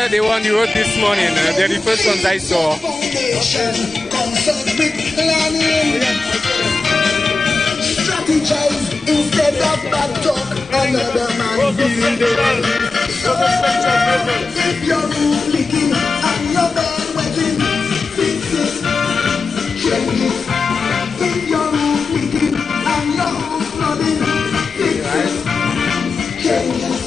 here, they were on the road this morning. They're the first ones I saw. Strategize instead of bad talk. Another man building. If your roof leaking and your bed wetting, fix it, change it. If your roof leaking and your house flooding, fix it, change it.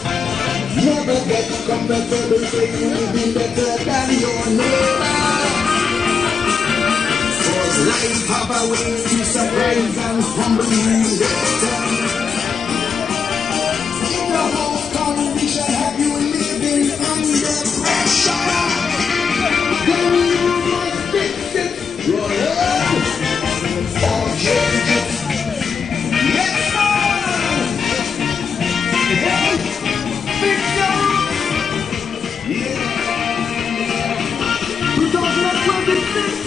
Never get comfortable saying you will be better than your neighbor. Cause life have a way to surprise and humble you later. In the whole condition have you living under pressure? Then you must fix it, your love, or change it. Yes, sir! Hey, fix your roof! Yeah! 2026!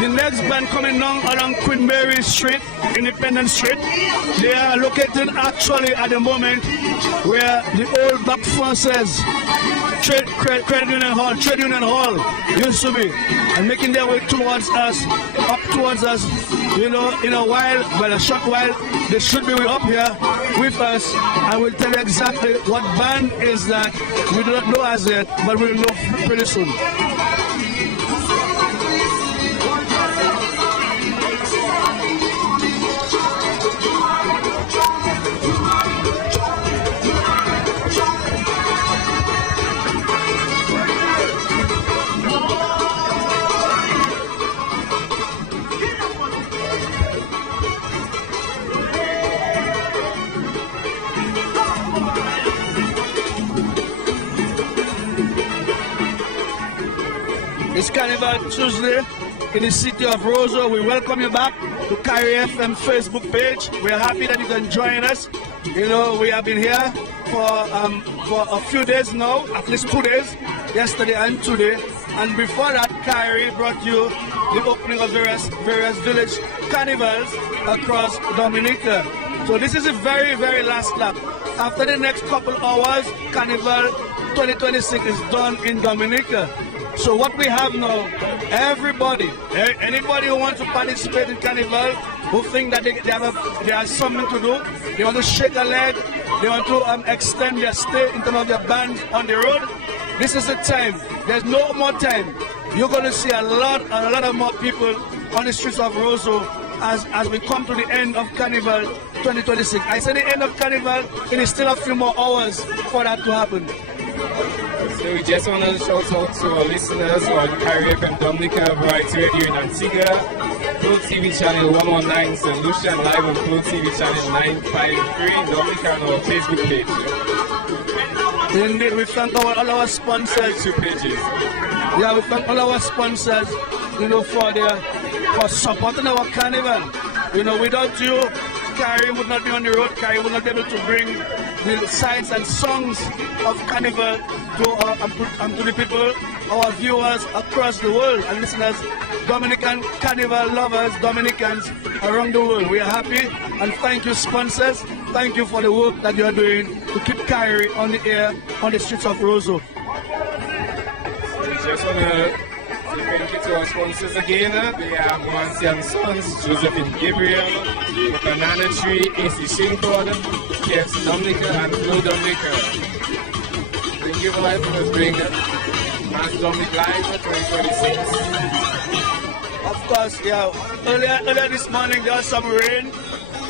The next band coming down along Queen Mary Street, Independence Street. They are located actually at the moment where the old Back Forces Trade Union Hall used to be, and making their way towards us, up towards us. You know, in a while, well, a short while, they should be up here with us. I will tell you exactly what band is that. We do not know as yet, but we'll know pretty soon. It's Carnival Tuesday in the city of Roseau. We welcome you back to Carry FM Facebook page. We are happy that you can join us. You know, we have been here for a few days now, at least 2 days, yesterday and today. And before that, Carrie brought you the opening of various village carnivals across Dominica. So this is the very, very last lap. After the next couple hours, Carnival 2026 is done in Dominica. So what we have now, everybody, anybody who wants to participate in Carnival, who think that they have something to do, they want to shake a leg, they want to extend their stay in terms of their band on the road, this is the time. There's no more time. You're going to see a lot of more people on the streets of Roseau as we come to the end of Carnival 2026. I say the end of Carnival, it is still a few more hours for that to happen. So we just want to shout out to our listeners on Carry FM Dominica, Variety Radio in Antigua, Pro TV channel 119 St. Lucia, live on Pro TV channel 953 Dominica on our Facebook page. Indeed, we thank all our sponsors. 2 pages. Yeah, we thank all our sponsors, you know, for supporting our carnival. You know, without you, Carrie would not be on the road. Carrie would not be able to bring the sights and songs of carnival to the people, our viewers across the world and listeners, Dominican carnival lovers, Dominicans around the world. We are happy and thank you, sponsors. Thank you for the work that you are doing to keep Carrie on the air on the streets of Roseau. We just want to thank you to our sponsors again. They are Mansi and Sons, Josephine Gabriel, Banana Tree, AC Shingford, KFC Dominica, and Flow Dominica. give life to us bring Mass Dominic Live for 2026. Of course, yeah. Earlier this morning there was some rain,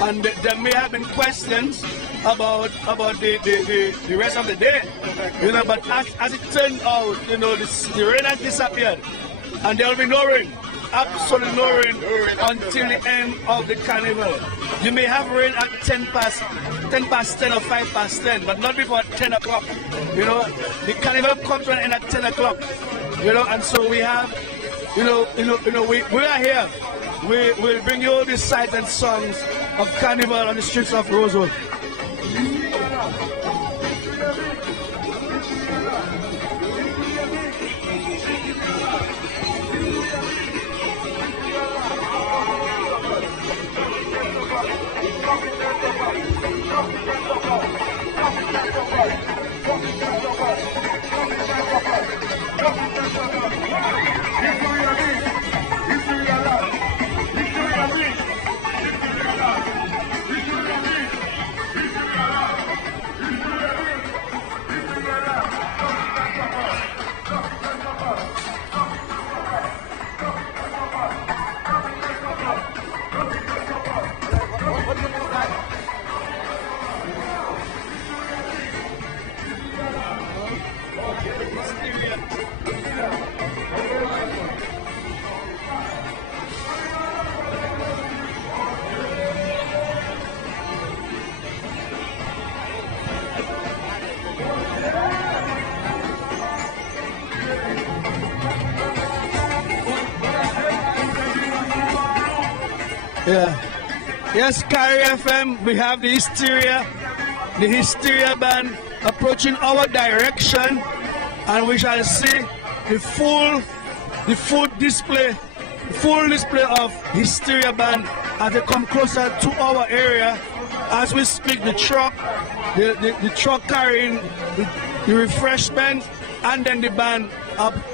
and there may have been questions about the rest of the day. You know, but as it turned out, you know, the rain has disappeared, and there will be no rain. Absolutely no rain until the end of the carnival. You may have rain at 10 past 10 or 5 past 10, but not before 10 o'clock. You know, the carnival comes to an end at 10 o'clock. You know, and so we have, we are here. We'll bring you all the sights and songs of carnival on the streets of Rosewood. Yeah. Yes, Carrier FM, we have the Hysteria band approaching our direction, and we shall see the full display of Hysteria band as they come closer to our area. As we speak, the truck carrying the refreshment, and then the band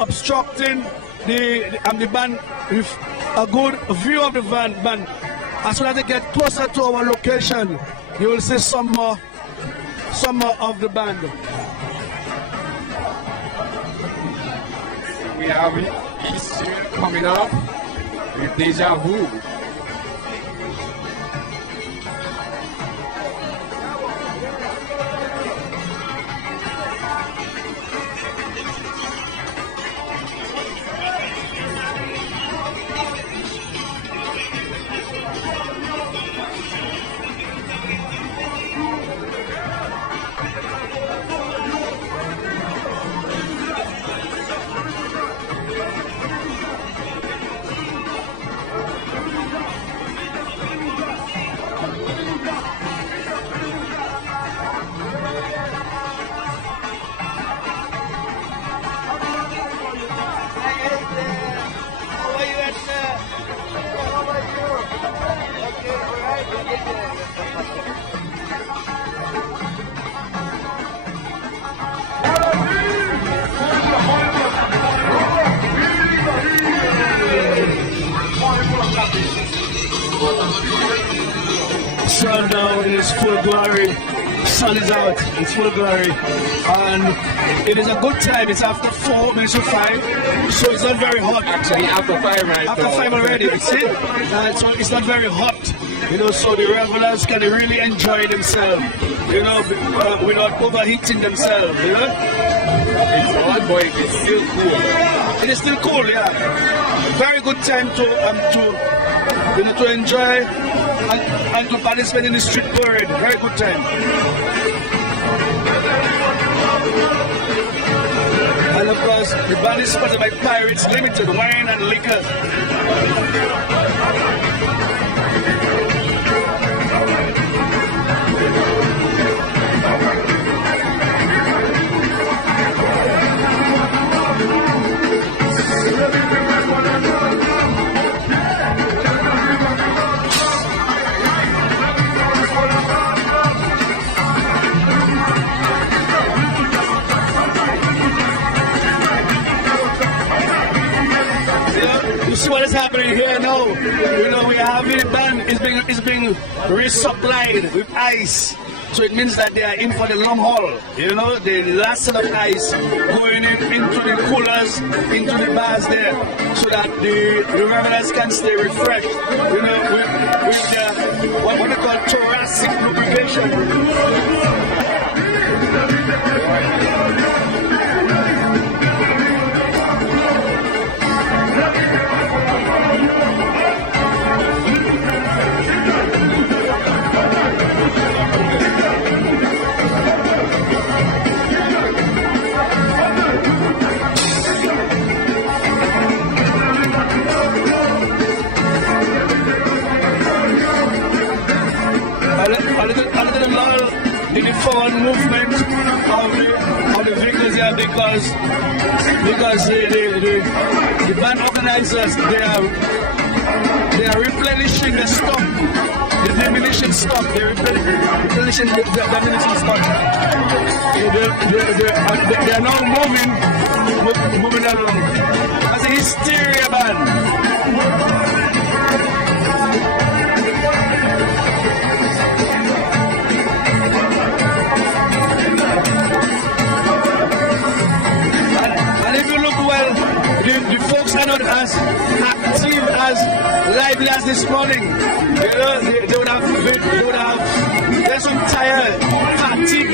obstructing the band with a good view of the band. As soon as they get closer to our location, you will see some more of the band. We have Hysteria coming up with Deja Vu. Sun now in its full glory. Sun is out, it's full glory. And it is a good time. It's after 4 minutes to 5, so it's not very hot. Actually, after 5 right After 5 already, it's it. So it's not very hot. You know, so the revelers can really enjoy themselves. You know, without overheating themselves. You know. It's hot, but it's still cool. It is still cool, yeah. Very good time to enjoy and to participate in the street parade. Very good time. And of course, the band is sponsored by Pirates Limited, wine and liquor. You see what is happening here now? You know, we are having a band is being resupplied with ice. So it means that they are in for the long haul. You know, the last set of guys going into the coolers, into the bars there, so that the revelers can stay refreshed. You know, with what we call thoracic lubrication. In the forward movement of the vehicles here because the band organizers they are replenishing the stock, the diminishing stock, they're replenishing the diminishing stock. They are now moving along as a Hysteria band. The folks are not as active, as lively as this morning. You know, they would have, there's some tired, fatigue,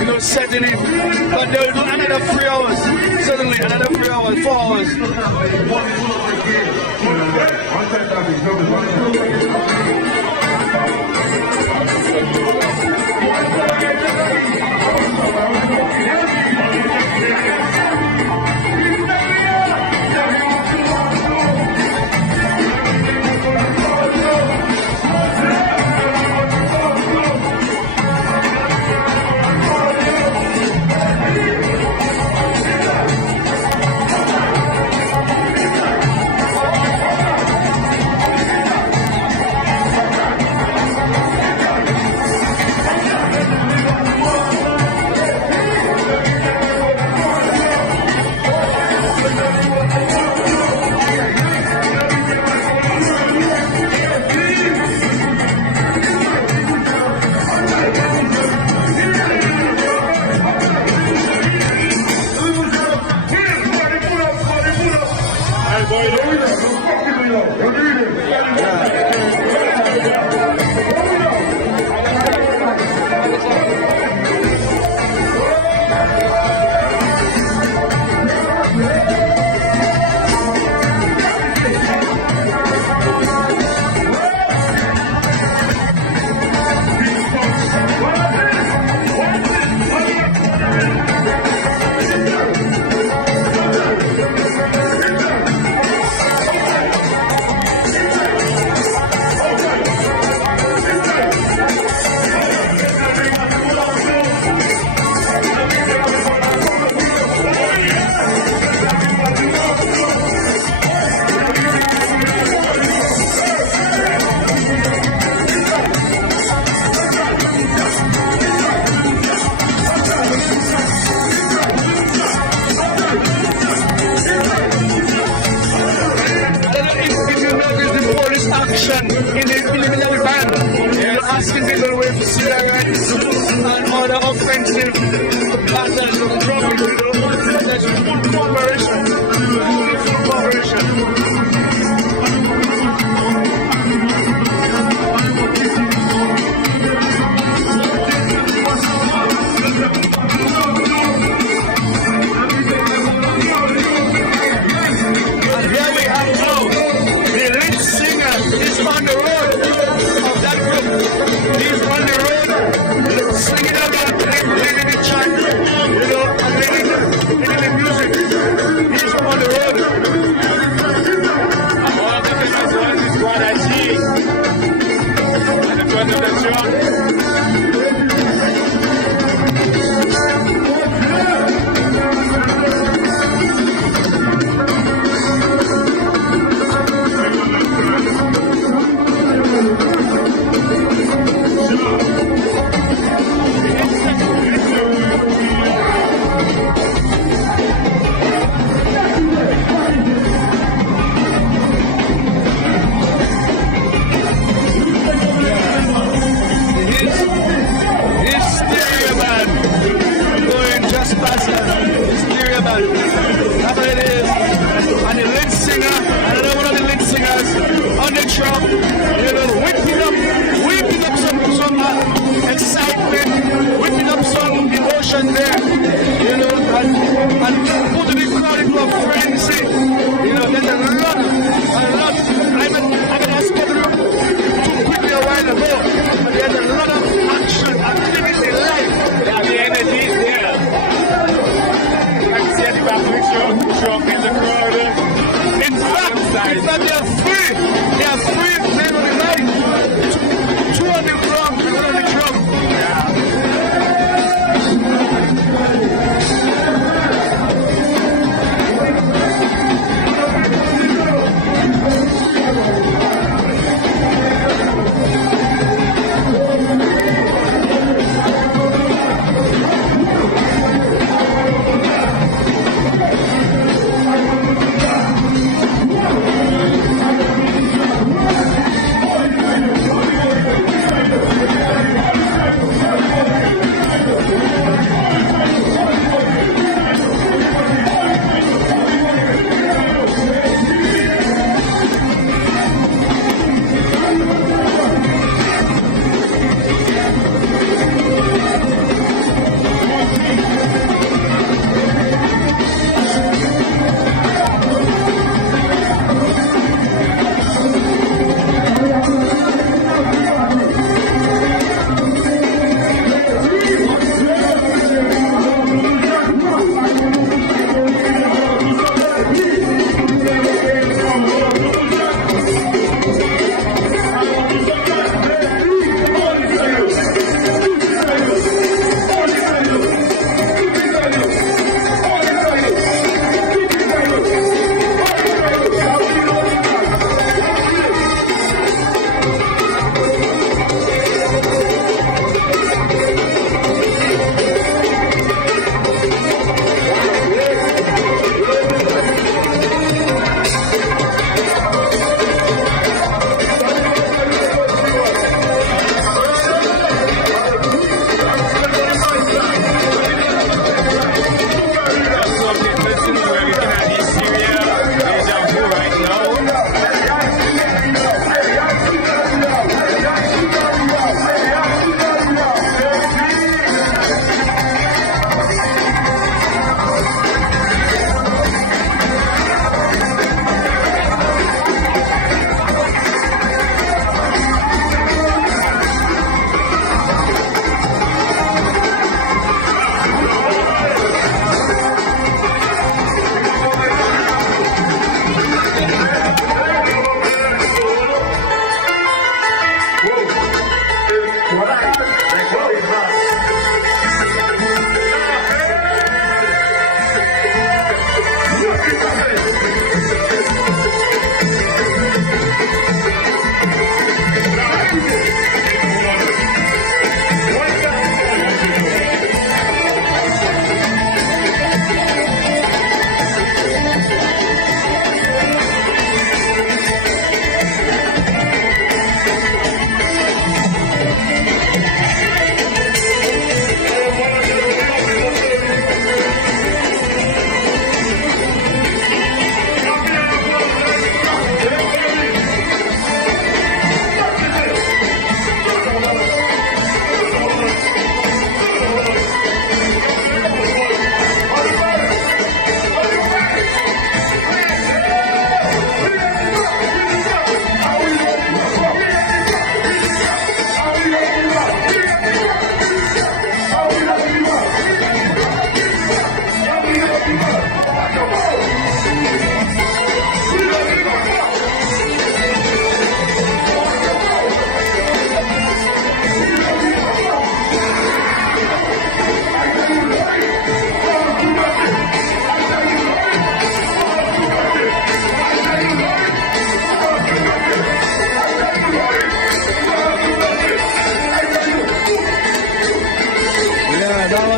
you know, setting in. But they'll do another 3 hours, suddenly another 3 hours, 4 hours.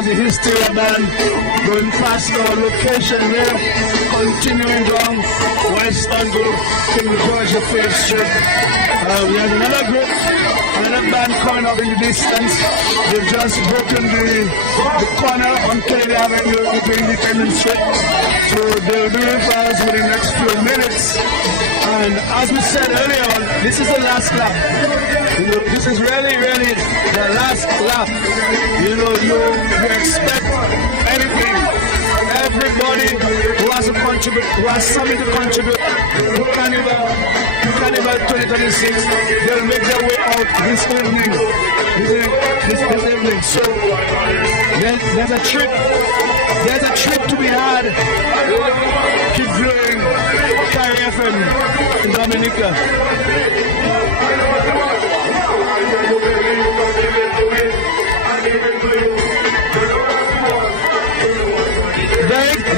the Hysteria band going past our location there, continuing down West Angle, King George V Street. We have another group, another band coming up in the distance. They've just broken the corner on Kennedy Avenue into Independence Street. So they'll be with us within the next few minutes. And as we said earlier on, this is the last lap. You know, this is really, really the last lap. You know, you expect anything. Everybody who has a contribute, who has something to contribute to Carnival 2026, they'll make their way out this evening. This evening. So there's a trip. There's a trip to be had. Keep viewing Carry FM in Dominica.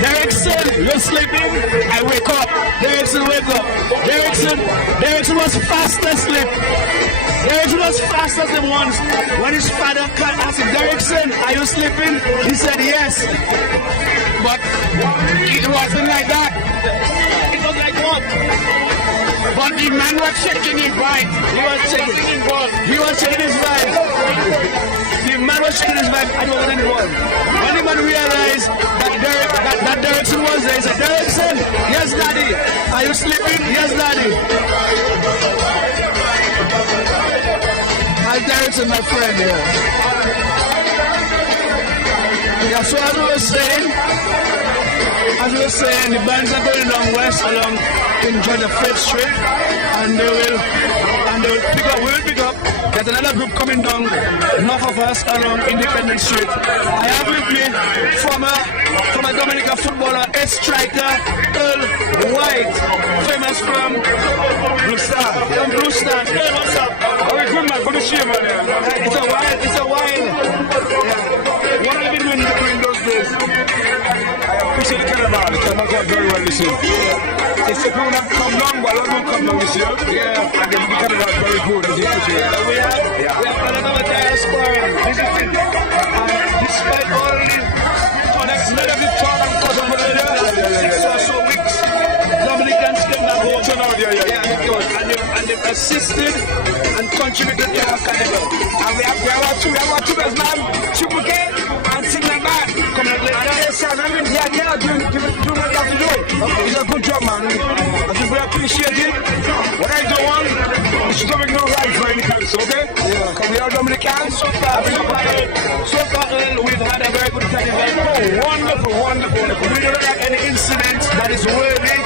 Derrickson, you're sleeping? I wake up. Derrickson, wake up. Derrickson was fast asleep. Derrickson was fast as him once. When his father asked him, Derrickson, are you sleeping? He said yes. But it wasn't like that. It was like what? But the man was shaking his vibe. He was shaking his vibe. The man was shaking his vibe and he wasn't involved. When the man realized that Derrickson was there, he said, Derrickson, yes daddy. Are you sleeping? Yes daddy. And Derrickson, my friend here. Yeah, so as we were saying, the bands are going down west along enjoy the 5th Street, and they will pick up. There's another group coming down north of us along Independence Street. I have with me former Dominica footballer, striker Earl White, famous from Blue Star. Hey, what's up? How are you doing, man? From the show, man. It's a while. Yeah. What have you been doing during those days? I appreciate the Carnival. The Carnival got very well this year. It's a good come down, but I don't come down this year. Yeah, and the Carnival very good as you put it. We have another diaspora visiting. Despite all the negative talk and cause of the 6 or so weeks, Dominicans came back home. And they've assisted and contributed to our carnival. And we have two best man, Triple K and Signal Band. Come on, let's doing what you have to do. It's a good job, man. I think we appreciate it. What I don't want is to make no right for any council, okay? Yeah. Because we are Dominicans. So far, we've had a very good carnival. Oh, wonderful. We don't have any incidents that is worthy,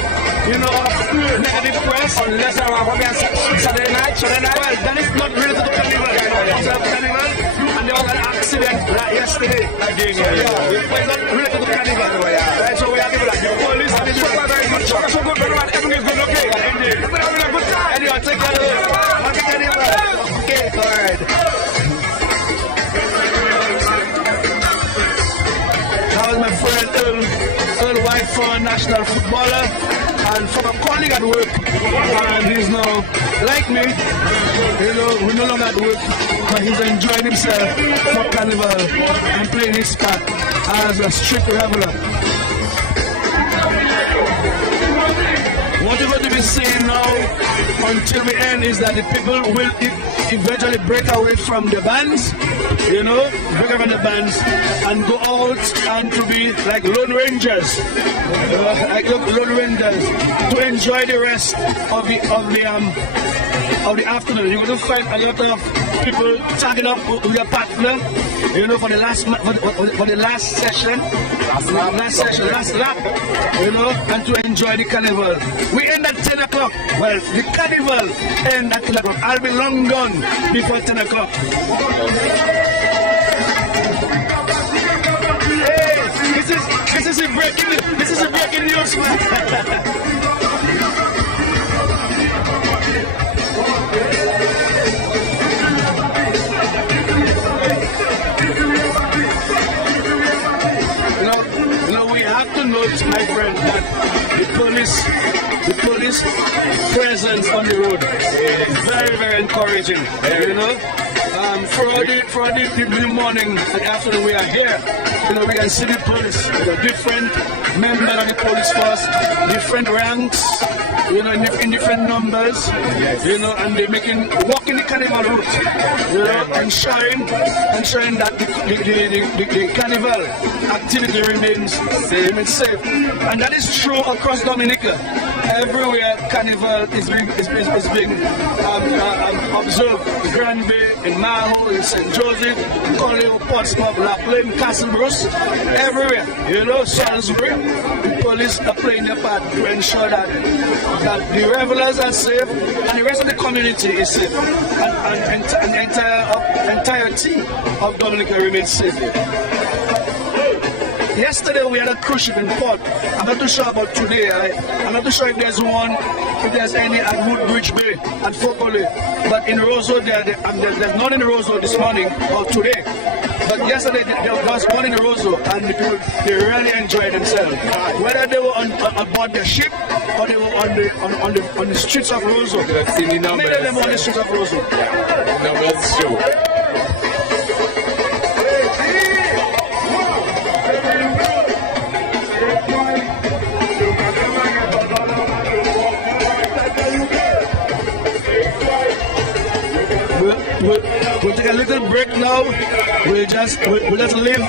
of negative press. Unless I have Saturday night. Well, that is not related to carnival. It's a carnival, and there was an accident yesterday. Again, it's not related to carnival. Right, so we are giving the police and the very good job. So good, everything is good, okay? Indeed. We're having a good time. Anyway, take care of it. Okay, alright. That was my friend Earl White, former national footballer and former colleague at work. And he's now, like me, we're no longer at work, but he's enjoying himself for Carnival and playing his part as a strict reveler. What we're going to be saying now until we end is that the people will eventually break away from the bands, break away from the bands and go out and to be like Lone Rangers, to enjoy the rest of the afternoon. You're going to find a lot of people tagging up with your partner, for the last session, last lap, and to enjoy the carnival. We end at 10 o'clock. Well, the carnival end at 10 o'clock. I'll be long gone before 10 o'clock. Hey, this is a breaking news, man. We have to note, my friend, that the police presence on the road is very, very encouraging. for the morning and afternoon we are here. You know, we can see the police, you know, different members of the police force, different ranks, you know, in different numbers, you know, and they're walking the carnival route, you know, ensuring that the carnival activity remains safe. And that is true across Dominica. Everywhere carnival is being observed. Granby, in Maho, in St. Joseph, Collio, Portsmouth, Laplane, Castle Bruce, everywhere. You know, Salisbury, the police are playing their part to ensure that the revelers are safe and the rest of the community is safe. And the entirety of Dominica remains safe. Yesterday we had a cruise ship in port. I'm not too sure about today. I'm not too sure if there's any at Woodbridge Bay and Focole. But in Roseau, there's none in Roseau this morning or today. But yesterday there was one in Roseau and the people, they really enjoyed themselves. Whether they were on board the ship or they were on the streets of Roseau. Many of them were on the streets of Roseau. Numbers show. We'll take a little break now. We'll just leave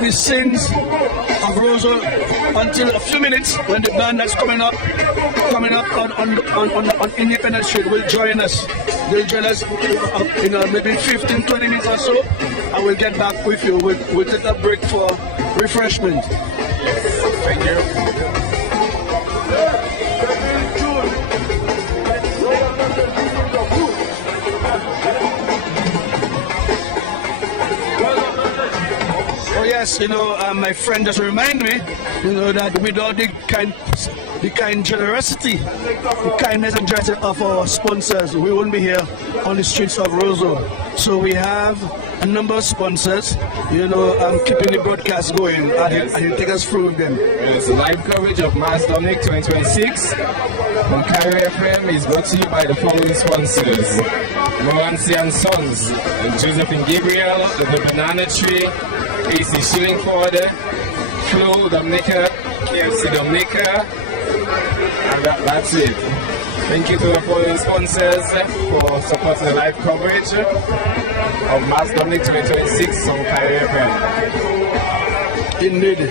the scenes of Roseau until a few minutes when the band that's coming up on Independence Street will join us. They'll join us in maybe 15-20 minutes or so, and we'll get back with you. We'll take a break for refreshment. Thank you. Yes, you know, my friend just remind me, you know, that without the kind generosity, the kindness and generosity of our sponsors, we wouldn't be here on the streets of Roseau. So we have a number of sponsors, you know, keeping the broadcast going. And he'll take us through them. It's live coverage of Mass Dominic 2026 on Carrier FM is brought to you by the following sponsors: Moansi and Sons, Josephine Gabriel, the Banana Tree, AC Shillingford, Flo Dominica, KFC Dominica, and that's it. Thank you to the following sponsors for supporting the live coverage of Mass Dominic 2026 on Carrier FM. Indeed.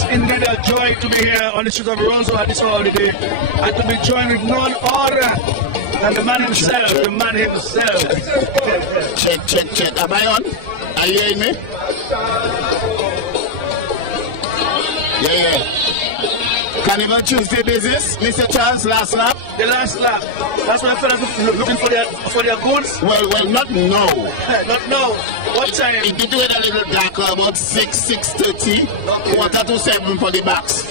It's indeed a joy to be here on the street of Roseau at this holiday and to be joined with none other than the man himself, the man himself. Check. Am I on? Are you hearing me? Yeah. Carnival Tuesday business, Mr. Charles, last lap. The last lap. That's when fellas looking for their goods. Well, not now. Not now. What time? It did it a little darker, about 6:30, quarter to 7 for the box.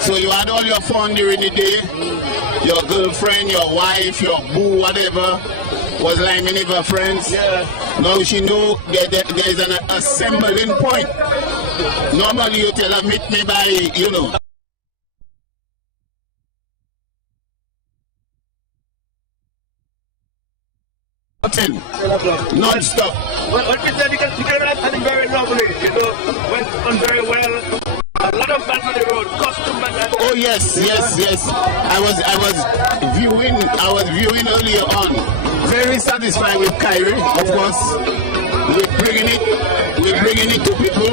So you had all your fun during the day. Your girlfriend, your wife, your boo, whatever, was lining with her friends. Yeah. Now she know there is an assembling point. Normally you tell her, meet me by, non-stop. Well, the Carnival has been very lovely. Went on very well. A lot of fans on the road, costume and Oh yes. I was viewing earlier on. Very satisfied with Kyrie. Of course, we're bringing it to people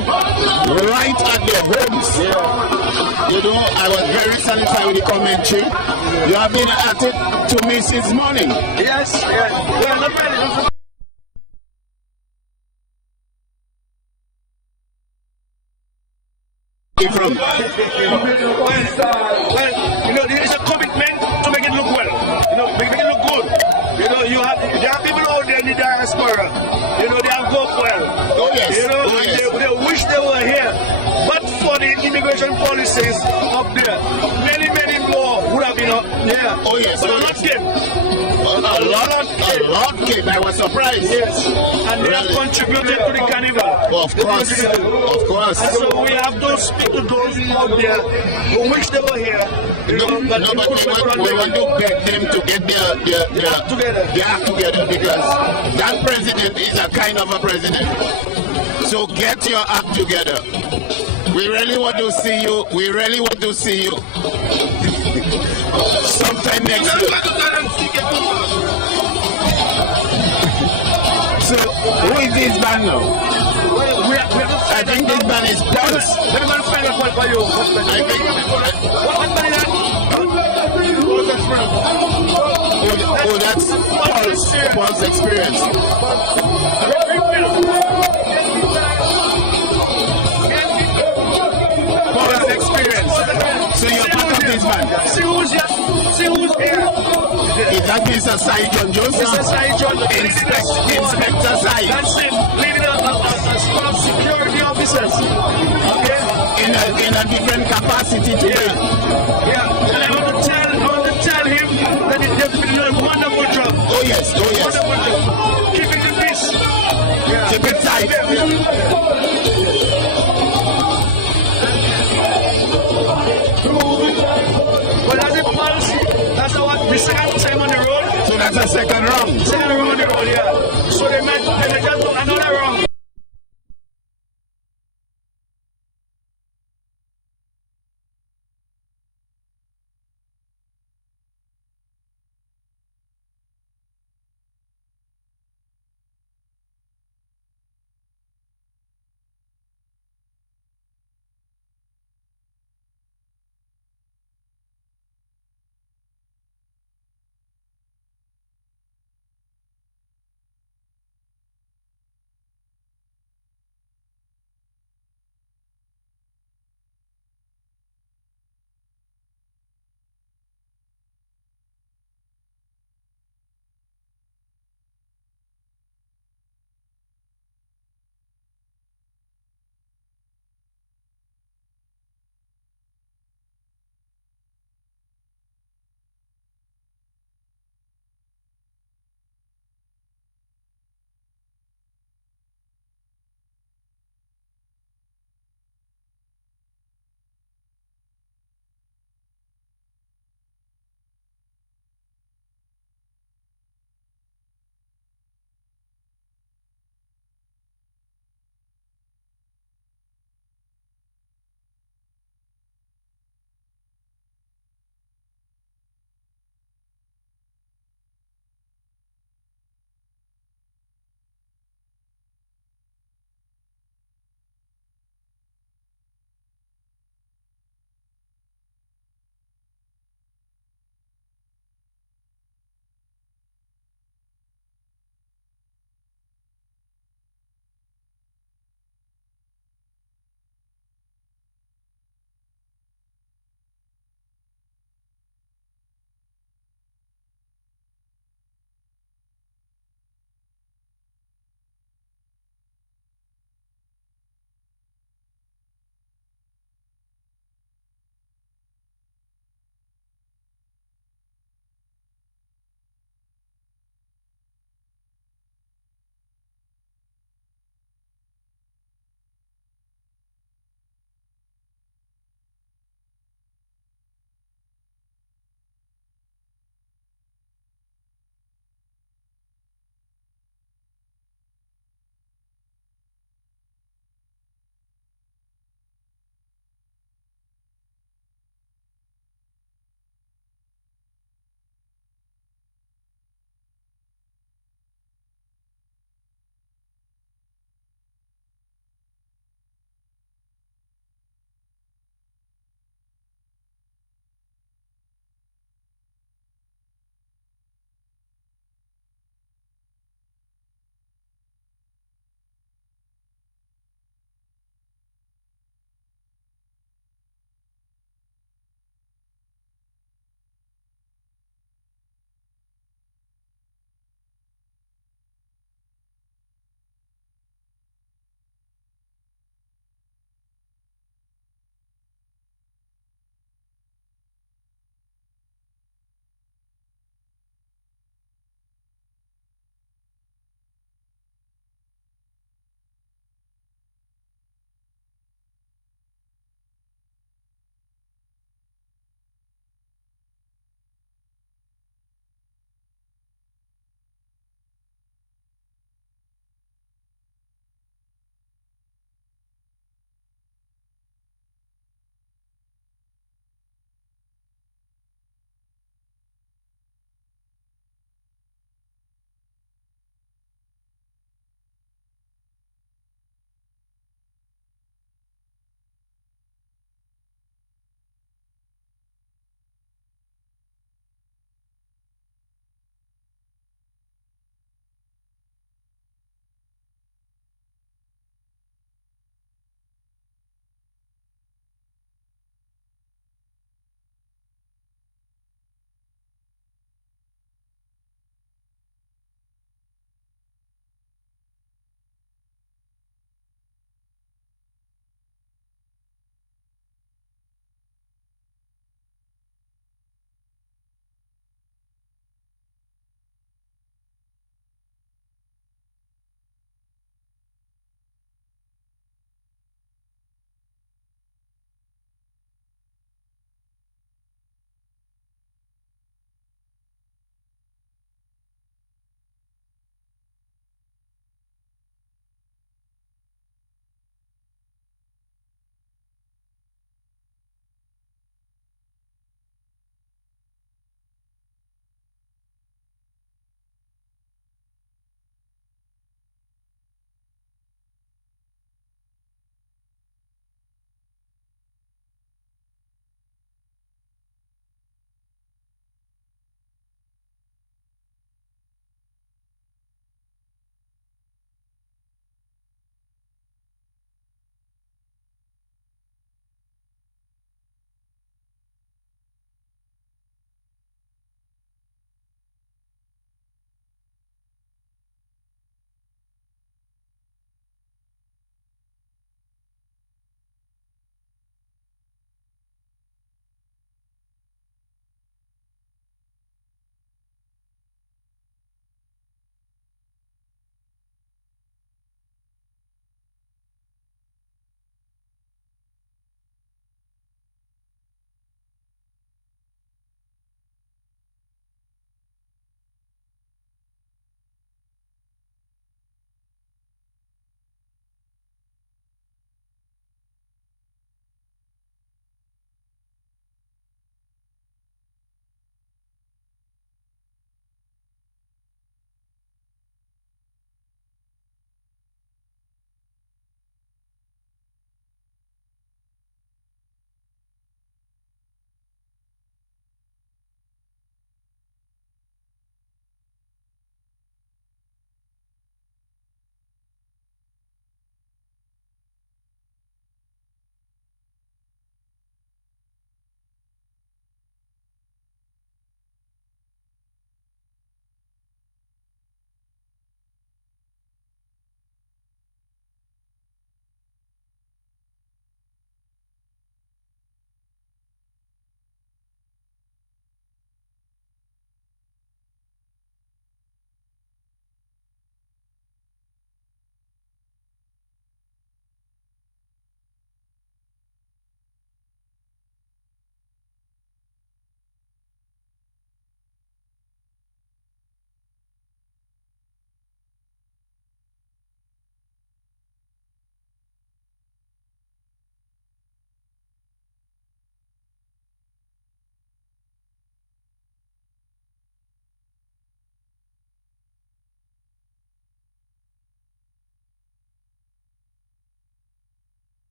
right at their homes. I was very satisfied with the commentary. You have been at it to me since morning. Yes. Well, not really. From well, it's a commitment to make it look well. Make it look good. There are people out there in the diaspora. They have go well. Oh yes. They wish they were here, but for the immigration policies up there, many more would have been up here. Oh yes. But a lot came. A lot came. I was surprised. Yes. And they have contributed to the carnival. Of course. And so we have to speak to those out there who wish they were here. But we want to get them to get their act together because that president is a kind of a president. So get your act together. We really want to see you. Sometime next year. So who is this band now? I think this band is Pulse. Let me find out what for you. I think. What band is that? Oh, that's Pulse Experience. Pulse Experience. So you're part of this band. See who's here. Is that Mr. Sai John Joseph? Mr. Sai John, Inspector Sai. That's him, leading a squad of security officers. Okay? In a different capacity today. Yeah. And I want to tell him that he has been doing a wonderful job. Oh yes. Wonderful job. Keeping the peace. Yeah. Keep it tight. Well, that's a policy. That's the second time on the road. So that's a second round. Second round on the road, yeah. So they just do another round.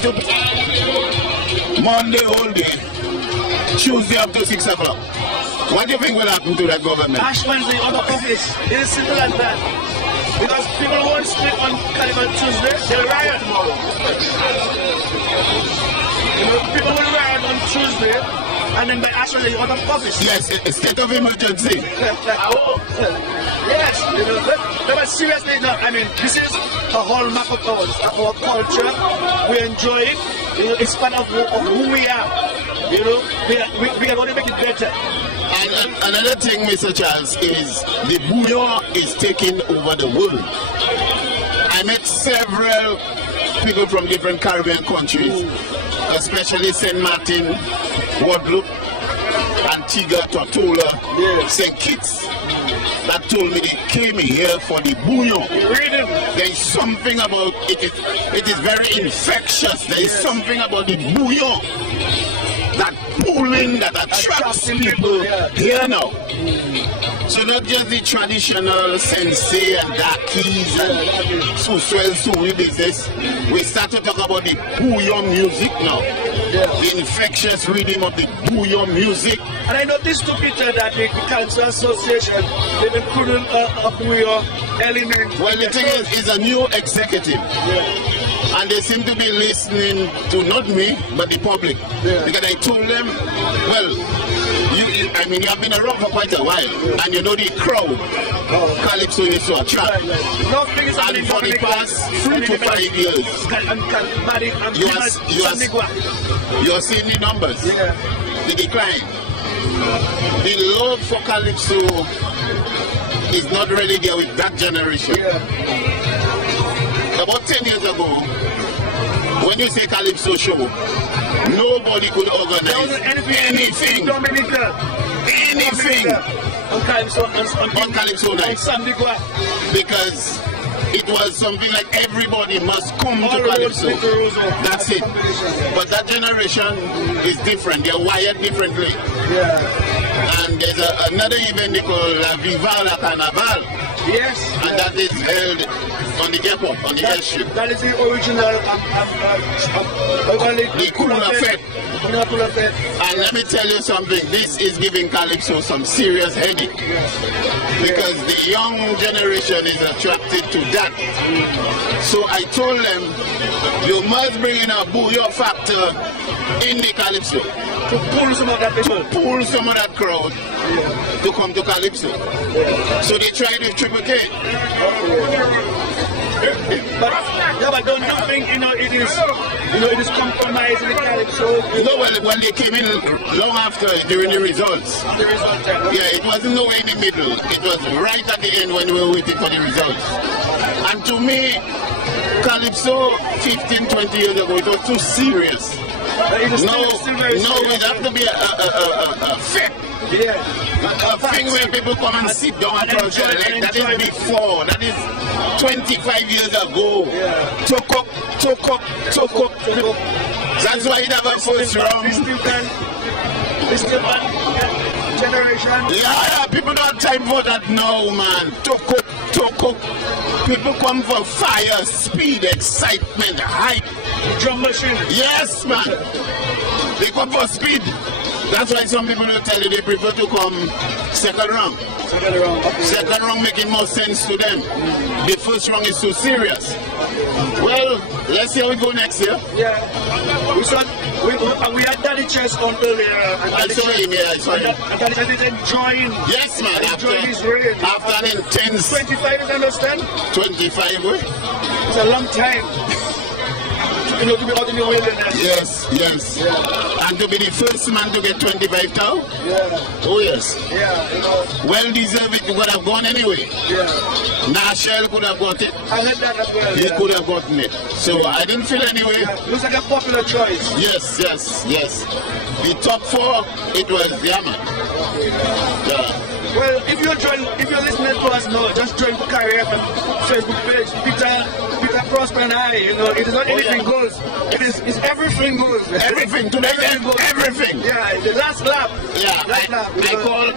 to Monday all day, Tuesday up to 6 o'clock. What do you think will happen to that government? Ash Wednesday on the office. It is simple as that. Because people won't sleep on Carnival Tuesday, they'll riot tomorrow. You know, people will riot on Tuesday, and then by Ash Wednesday out of office. Yes, a state of emergency. Yes, you know, but seriously, no, I mean, this is a hallmark of our culture. We enjoy it. You know, it's part of who we are. You know, we are going to make it better. And another thing, Mr. Charles, is the bouillon is taking over the world. I met several people from different Caribbean countries, especially St. Martin, Guadeloupe, Antigua, Tortola, St. Kitts, that told me they came here for the bouillon. There is something about it. It is very infectious. There is something about the bouillon that pulling that attracts people here now. So not just the traditional sensei and darkies and Suswell business. We start to talk about the bouillon music now. The infectious rhythm of the bouillon music. And I noticed to Peter that the Council Association, they've included a bouillon element. Well, the thing is, it's a new executive. And they seem to be listening to not me, but the public. Because I told them, well, you have been around for quite a while, and you know the crowd. Calypso is so attractive. And for the past 3 to 5 years, you are seeing the numbers, the decline. The love for Calypso is not really there with that generation. About 10 years ago, when you say Calypso show, nobody could organize anything. On Calypso night. Because it was something like everybody must come to Calypso. That's it. But that generation is different. They're wired differently. And there's another event they call Viva la Carnival. Yes. And that is held on the airport, on the airstrip. That is the original the Kula Fete. And let me tell you something, this is giving Calypso some serious headache. Because the young generation is attracted to that. So I told them, you must bring in a bouillon factor in the Calypso. To pull some of that people. To pull some of that crowd to come to Calypso. So they tried with Triple K. But don't you think it is compromising the Calypso? No, well, when they came in long after during the results. It wasn't nowhere in the middle. It was right at the end when we were waiting for the results. And to me, Calypso 15, 20 years ago, it was too serious. No, it has to be a fete. A thing where people come and sit down and culture. Like that is before. That is 25 years ago. Talk up. That's why it have a first round. This still generation. Yeah, people don't have time for that now, man. Talk up. People come for fire, speed, excitement, hype. Drum machine. Yes, man. They come for speed. That's why some people will tell you they prefer to come second round. Second round making more sense to them. The first round is too serious. Well, let's see how we go next year. Yeah. We had Daddy Chess on earlier. I saw him, I saw him. And Daddy Chess is enjoying. Yes, man. Enjoying his reign. After an intense 25, you understand? 25, what? It's a long time. To be out in the wilderness. Yes. And to be the first man to get 25,000? Oh, yes. Well deserved, it would have gone anyway. Nashel could have got it. I heard that as well. He could have gotten it. So I didn't feel anyway. Looks like a popular choice. Yes. The top 4, it was Yaman. Well, if you're listening to us now, just join the Carrier Facebook page. Peter Prosper and I, it is not anything goes. It's everything goes. Everything, today everything. Yeah, the last lap.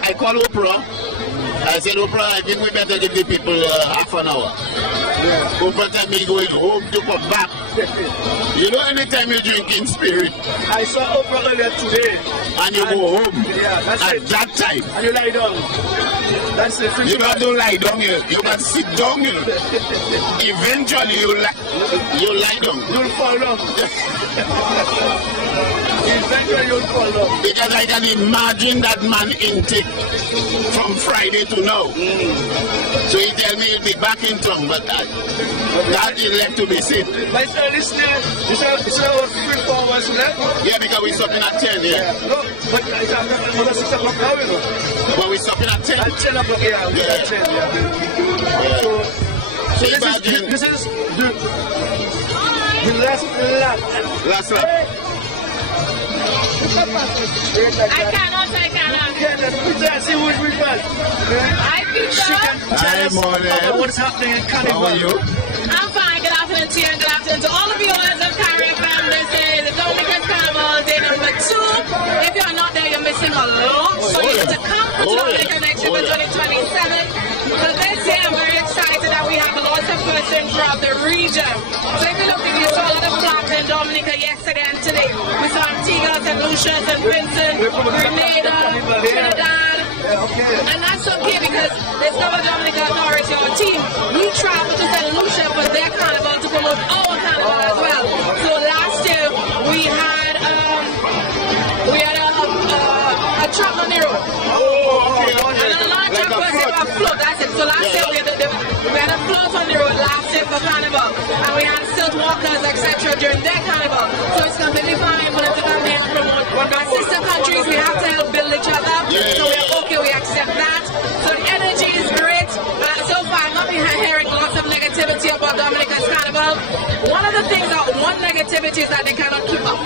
I call Oprah. I said, Oprah, I think we better give the people half an hour. Go for time me going home to come back. You know, anytime you drink in spirit I saw Oprah earlier today. and you go home Yeah, that's at it. that time, And you lie down. That's the you don't lie down here. You can sit down here. Eventually you lie down. You'll fall down. Eventually you'll fall down. Because I can imagine that man intake from Friday to now. So he tell me he'll be back in town, but that is left to be seen. But listening, you said 3-4 hours left. Yeah, because we're stopping at 10, yeah. No, but it's another 6 o'clock now, you know. But we're stopping at 10. At 10 o'clock, yeah. Yeah. At 10, yeah. So this is the last lap. Last lap. I cannot. See who's with us. Hi, She can people. tell Hi, us Morgan. about what's happening in Carnival. How are you? I'm fine. Good afternoon to you and good afternoon to all of you viewers of Caribbean FM. This is the Dominica Carnival, day number 2. If you're not there, you're missing a lot. So you need to come to Dominica next year for 2027. So this year, I'm very excited that we have lots of persons from the region. So if you look, you saw a lot of flags in Dominica yesterday and today. We saw Antigua, St. Lucia, St. Vincent, Grenada, Trinidad. And that's okay because it's not a Dominica Authority or team. We travel to St. Lucia for their carnival to promote our carnival as well. So last year we had a truck on the road. And a large truck was a float. That's it. So last year we had a float on the road last year for carnival. And we had stilt walkers, etc. during their carnival. So it's completely fine for them to come here and promote. Our sister countries, we have to help build each other. So we're okay, we accept that. So the energy is great. So far, I'm not hearing lots of negativity about Dominica's carnival. One of the things negativity is that they cannot keep up.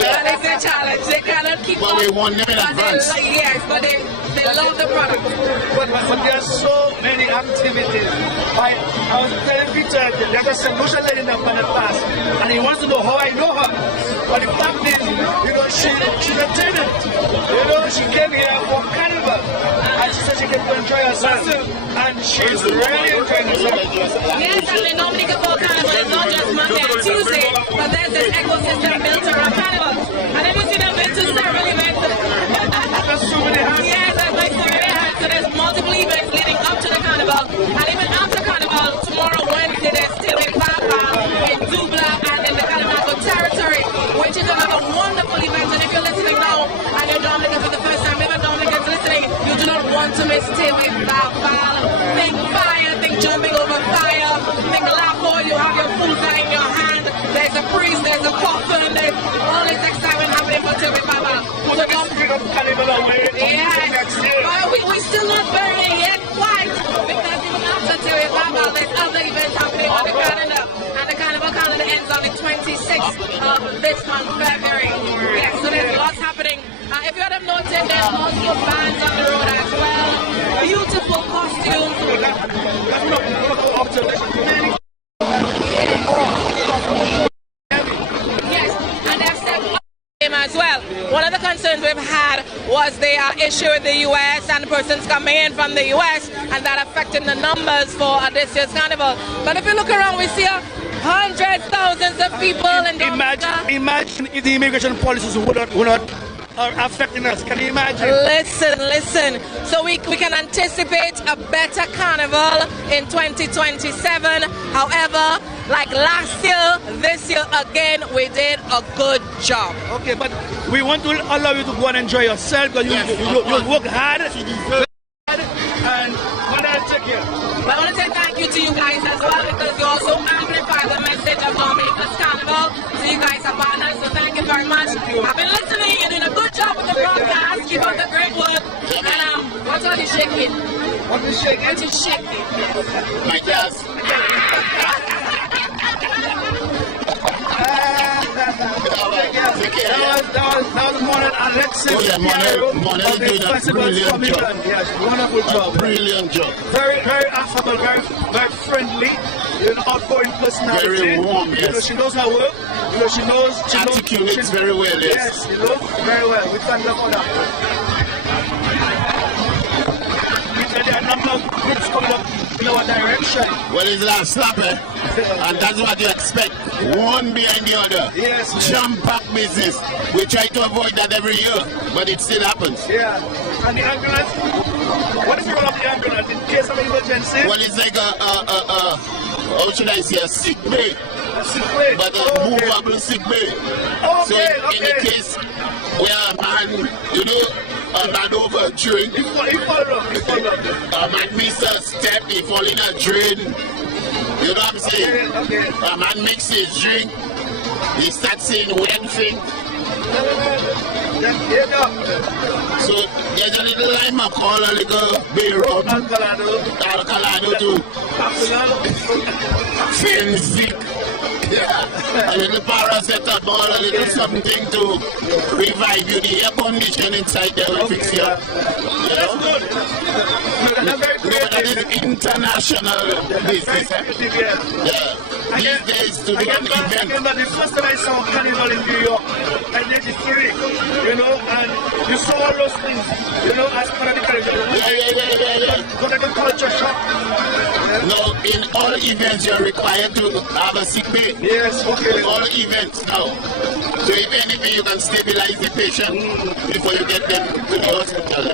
That is their challenge. They cannot keep up. But we want them in advance. Yes, but they love the product. But there are so many activities. I was telling Peter, there's a solution lady up on the past, and he wants to know how I know her. But the fact is, she's a tenant. She came here for carnival, and she said she can enjoy herself. And she's really enjoying herself. Yes, and the Dominica Carnival is not just Monday and Tuesday, but there's this ecosystem built around carnival. And then you see them been to several events. Yes, that's like so there's multiple events leading up to the carnival. And even after carnival, tomorrow, Wednesday, there's still in Papa, in Dubla, and in the Carnival territory, which is another wonderful event. And if you're listening now, and you're Dominica for the first time, even Dominicans listening, you do not want to miss Tilly Ball. Think fire, think jumping over fire, think lapo, you have your food in your hand, there's a priest, there's a coffin, there's all this excitement happening for Tilly Ball. So yes, but we're still not very yet quite, because even after Tilly Ball, there's other events happening on the calendar, and the carnival calendar ends on the 26th of this month, February. Yes, so there's lots happening. If you haven't noticed, there's also bands on the road as well. Beautiful costumes. Yes, and there's several as well. One of the concerns we've had was the issue with the U.S. and persons coming in from the U.S. and that affecting the numbers for this year's carnival. But if you look around, we see hundreds, thousands of people in Dominica. Imagine if the immigration policies would not are affecting us. Can you imagine? Listen. So we can anticipate a better carnival in 2027. However, like last year, this year again, we did a good job. Okay, but we want to allow you to go and enjoy yourself because you work hard. And what I'll take you. But I want to say thank you to you guys as well because you also amplify the message of Dominica's Carnival. So you guys are partners, so thank you very much. I've been listening. You're doing a good job with the broadcast. Keep up the great work. And what's all you shaking? What is shaking? What you shaking? My glass. That was more than Alexis. Oh yeah, Monel did a brilliant job. Yes, wonderful job. Brilliant job. Very affable, very friendly, outgoing personality. Very warm, yes. She knows her work. She articulates very well, yes. Yes, very well. We thank her for that. There are a number of groups coming up in our direction. Well, it's like slapper, and that's what you expect. One behind the other. Yes. Jam-packed business. We try to avoid that every year, but it still happens. Yeah. And the ambulance, what is the role of the ambulance in case of emergency? Well, it's like how should I say, a sick bay. A sick bay. But a movable sick bay. So in the case where a man, you know, a man over a drain, He fall up. a man misses a step, he fall in a drain. You know what I'm saying? Okay. A man mix his drink, he starts saying weird thing. So there's a little lime up, all a little bay rum, Alcalado too. Fenzik. Yeah. A little paracetamol, a little something to revive you. The air condition inside there will fix you. You know? No, that is international business. Yeah. These days to do an event. I remember the first time I saw Carnival in New York, and then it's free, you know, and you saw all those things, you know, as part of the Carnival. Yeah. Go to the culture shock. No, in all events you're required to have a sick bay. Yes, okay. In all events now. So if anything, you can stabilize the patient before you get them to the hospital.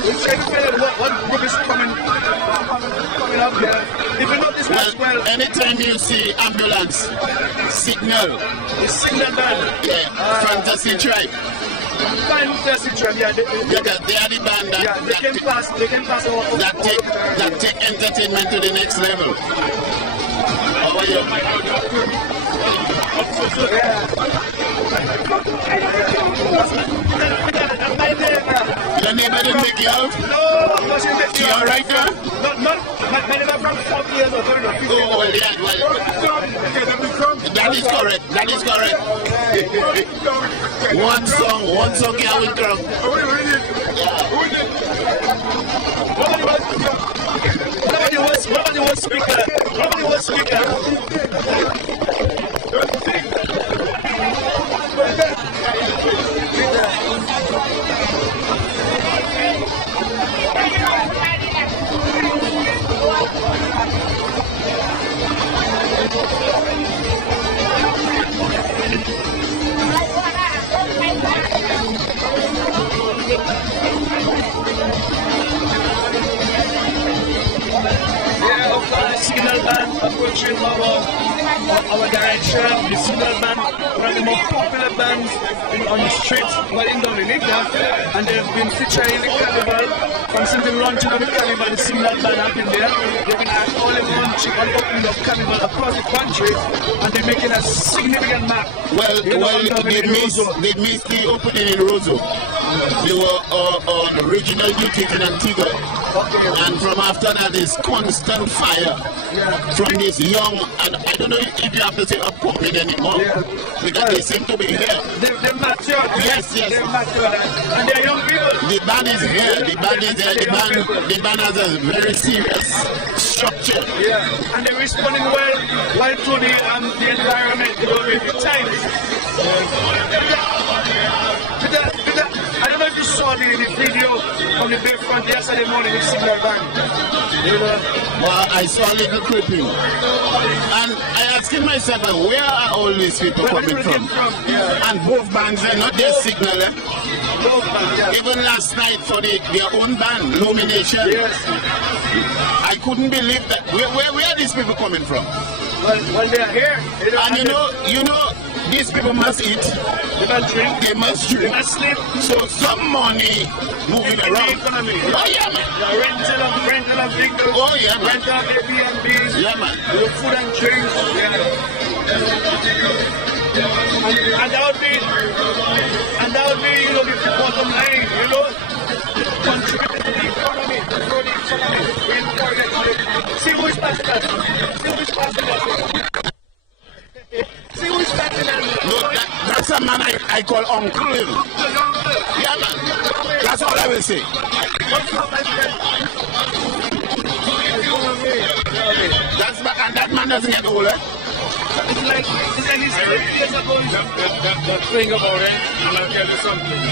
We'll check what group is coming up here. If you notice as well, anytime you see ambulance, signal. the signal band. Yeah, Fantasy Tribe. Fantasy Tribe, yeah. They are the band that, They can pass our that take entertainment to the next level. How are you? Your neighbor didn't make you out? No, because you make She all right now? my neighbor from 40 years old. Oh, well, yeah, well. That is correct. That is correct. One song, yeah, we come. Nobody was speaker. Signal band approaching our direction. The signal band, one of the more popular bands on the streets, but in Dominica, and they've been featuring the carnival. From since the launching of the carnival, the signal band have been there. They've been all launching and opening of carnival across the country, and they're making a significant mark. Well, they missed the opening in Roseau. They were on original duties in Antigua. And from after that is constant fire from this young, and I don't know if you have to say upcoming anymore, because they seem to be here. They're mature. Yes. They're mature. And they're young people. The band is here. The band is there. The band has a very serious structure. Yeah, and they're responding well to the environment, you know, with the times. I don't know if you saw the video from the Bayfront yesterday morning with Signal Band. You know? Well, I saw a little clipping. And I asking myself, where are all these people coming from? And both bands are not just Signal. Even last night for their own band, Illumination. I couldn't believe that. Where are these people coming from? Well, they're here. And you know, these people must eat. They must drink. They must sleep. So some money moving around. Oh yeah, man. Rental of big. Oh yeah, man. Rental of Airbnb. Yeah, man. Food and drinks. And that would be, you know, the bottom line, you know, contributing to the economy, grow the economy. We encourage it. See who is passing that. See who is passing that. No, that's a man I call Uncle. Yeah, man. That's all I will say. And that man doesn't get older. It's like his years ago. The thing about it, and I'll tell you something,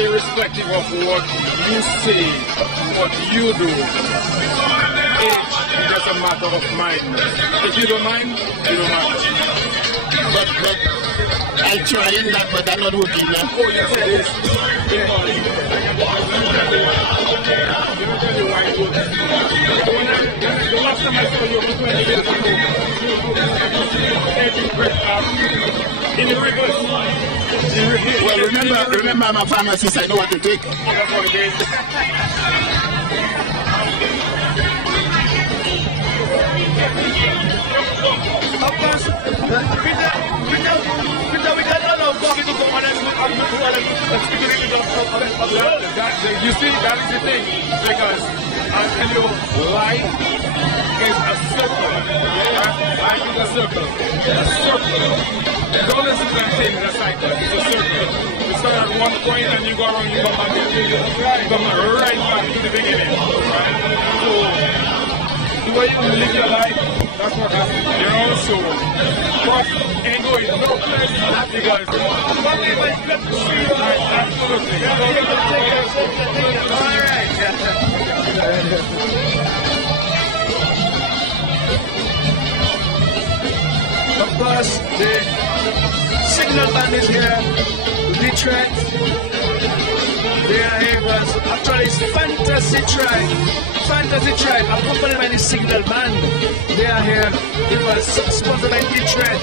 irrespective of what you say, what you do, it's just a matter of mind. If you don't mind, you don't mind. But I trying that, but I'm not working now. Oh, you say this? Yeah. The last time I saw you was 20 years ago. In the reverse. Well, remember I'm a pharmacist, I know what to take. That's what it is. Of course, we don't know talking to someone else. You see, that is the thing. Because I tell you, life is a circle. Life is a circle. A circle. Don't listen to them saying it's a cycle. It's a circle. You start at one point and you go around, you come back you come right back to the beginning. Right? So, the way you live your life, that's what happens. You're also ain't going no place because it's good to see you. Absolutely. All right. Of course, the signal band is here. Detroit. They are here, but actually it's Fantasy Tribe. Fantasy Tribe, accompanied by the signal band. They are here. It was sponsored by Detroit.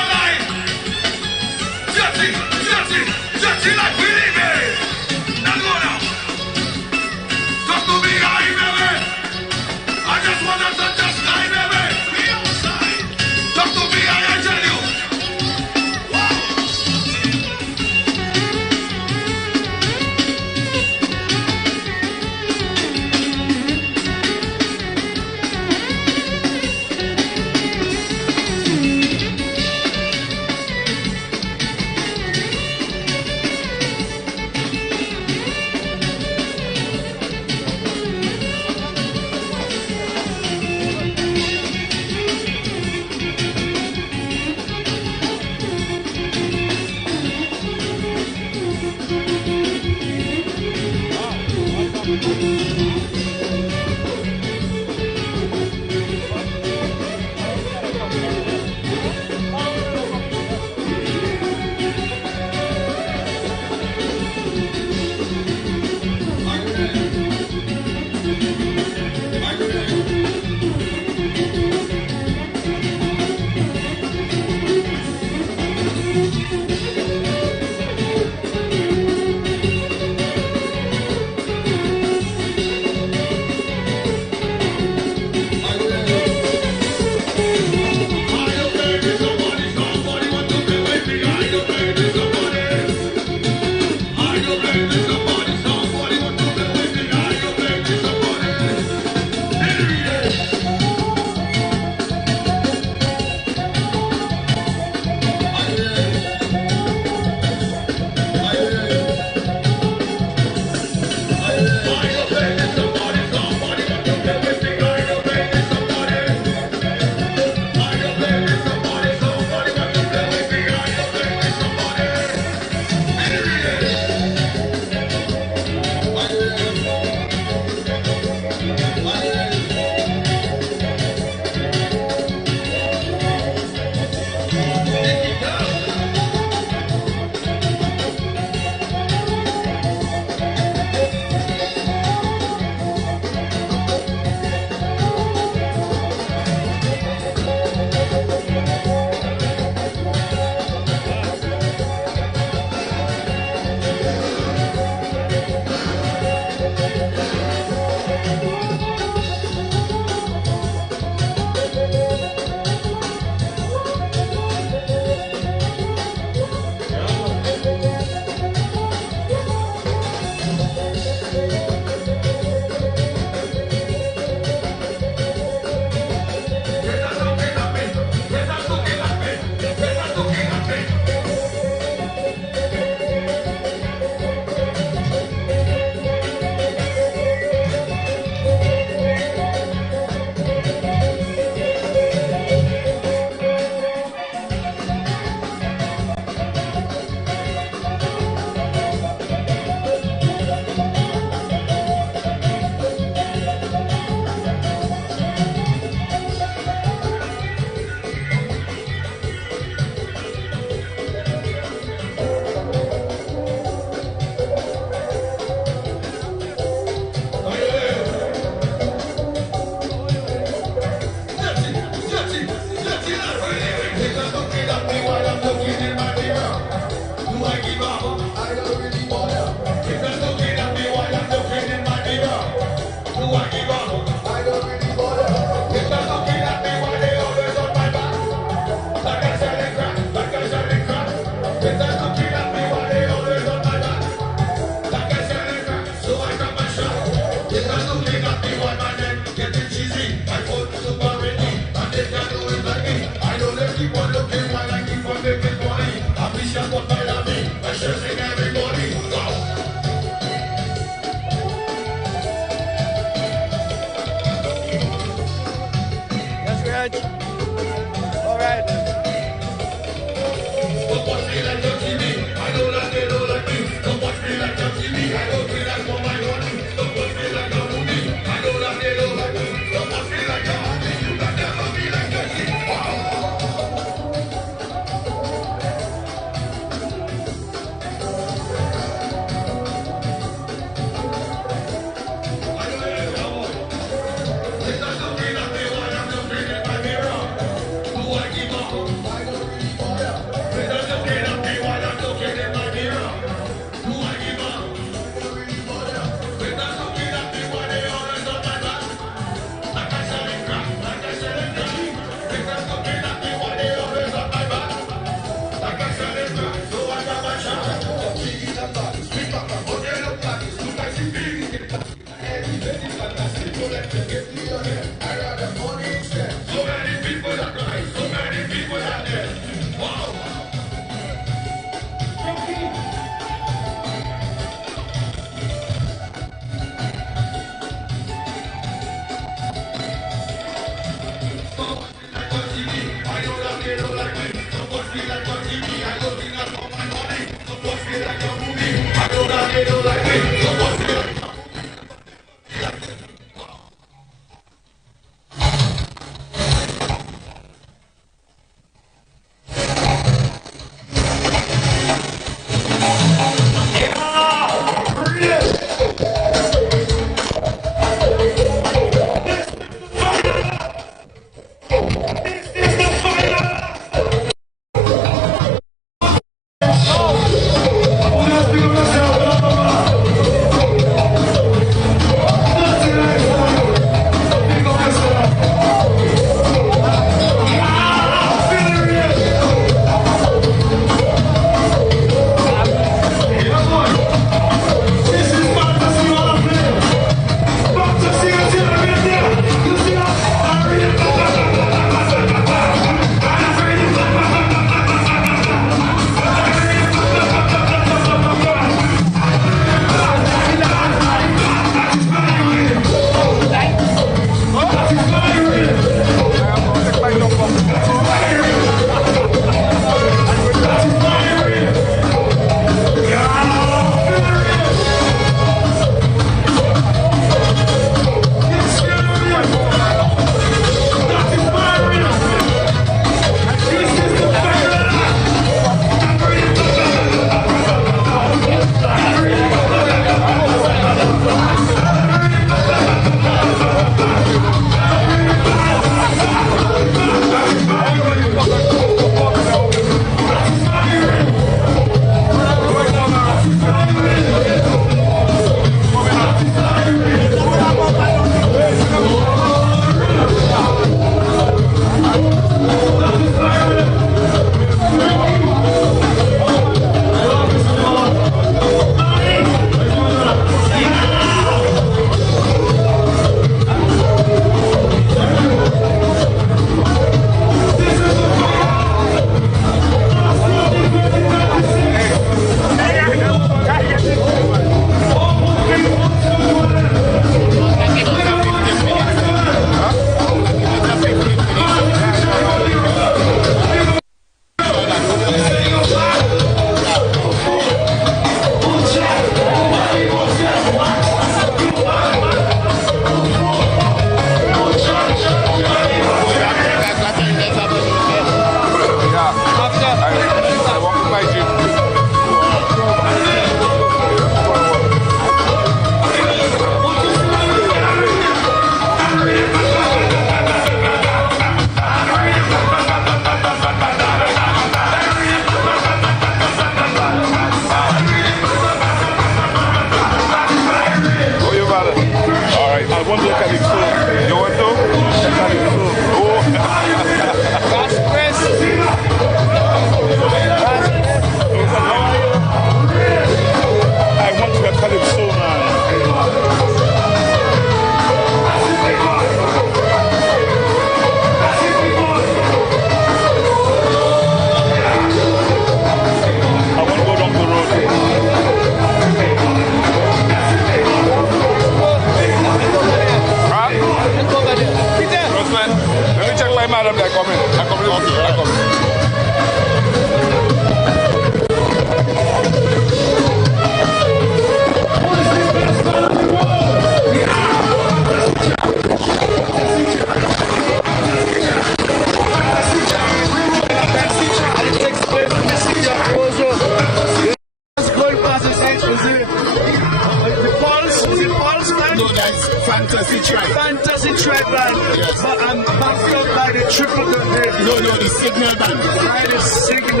know the signal band. Right, the signal.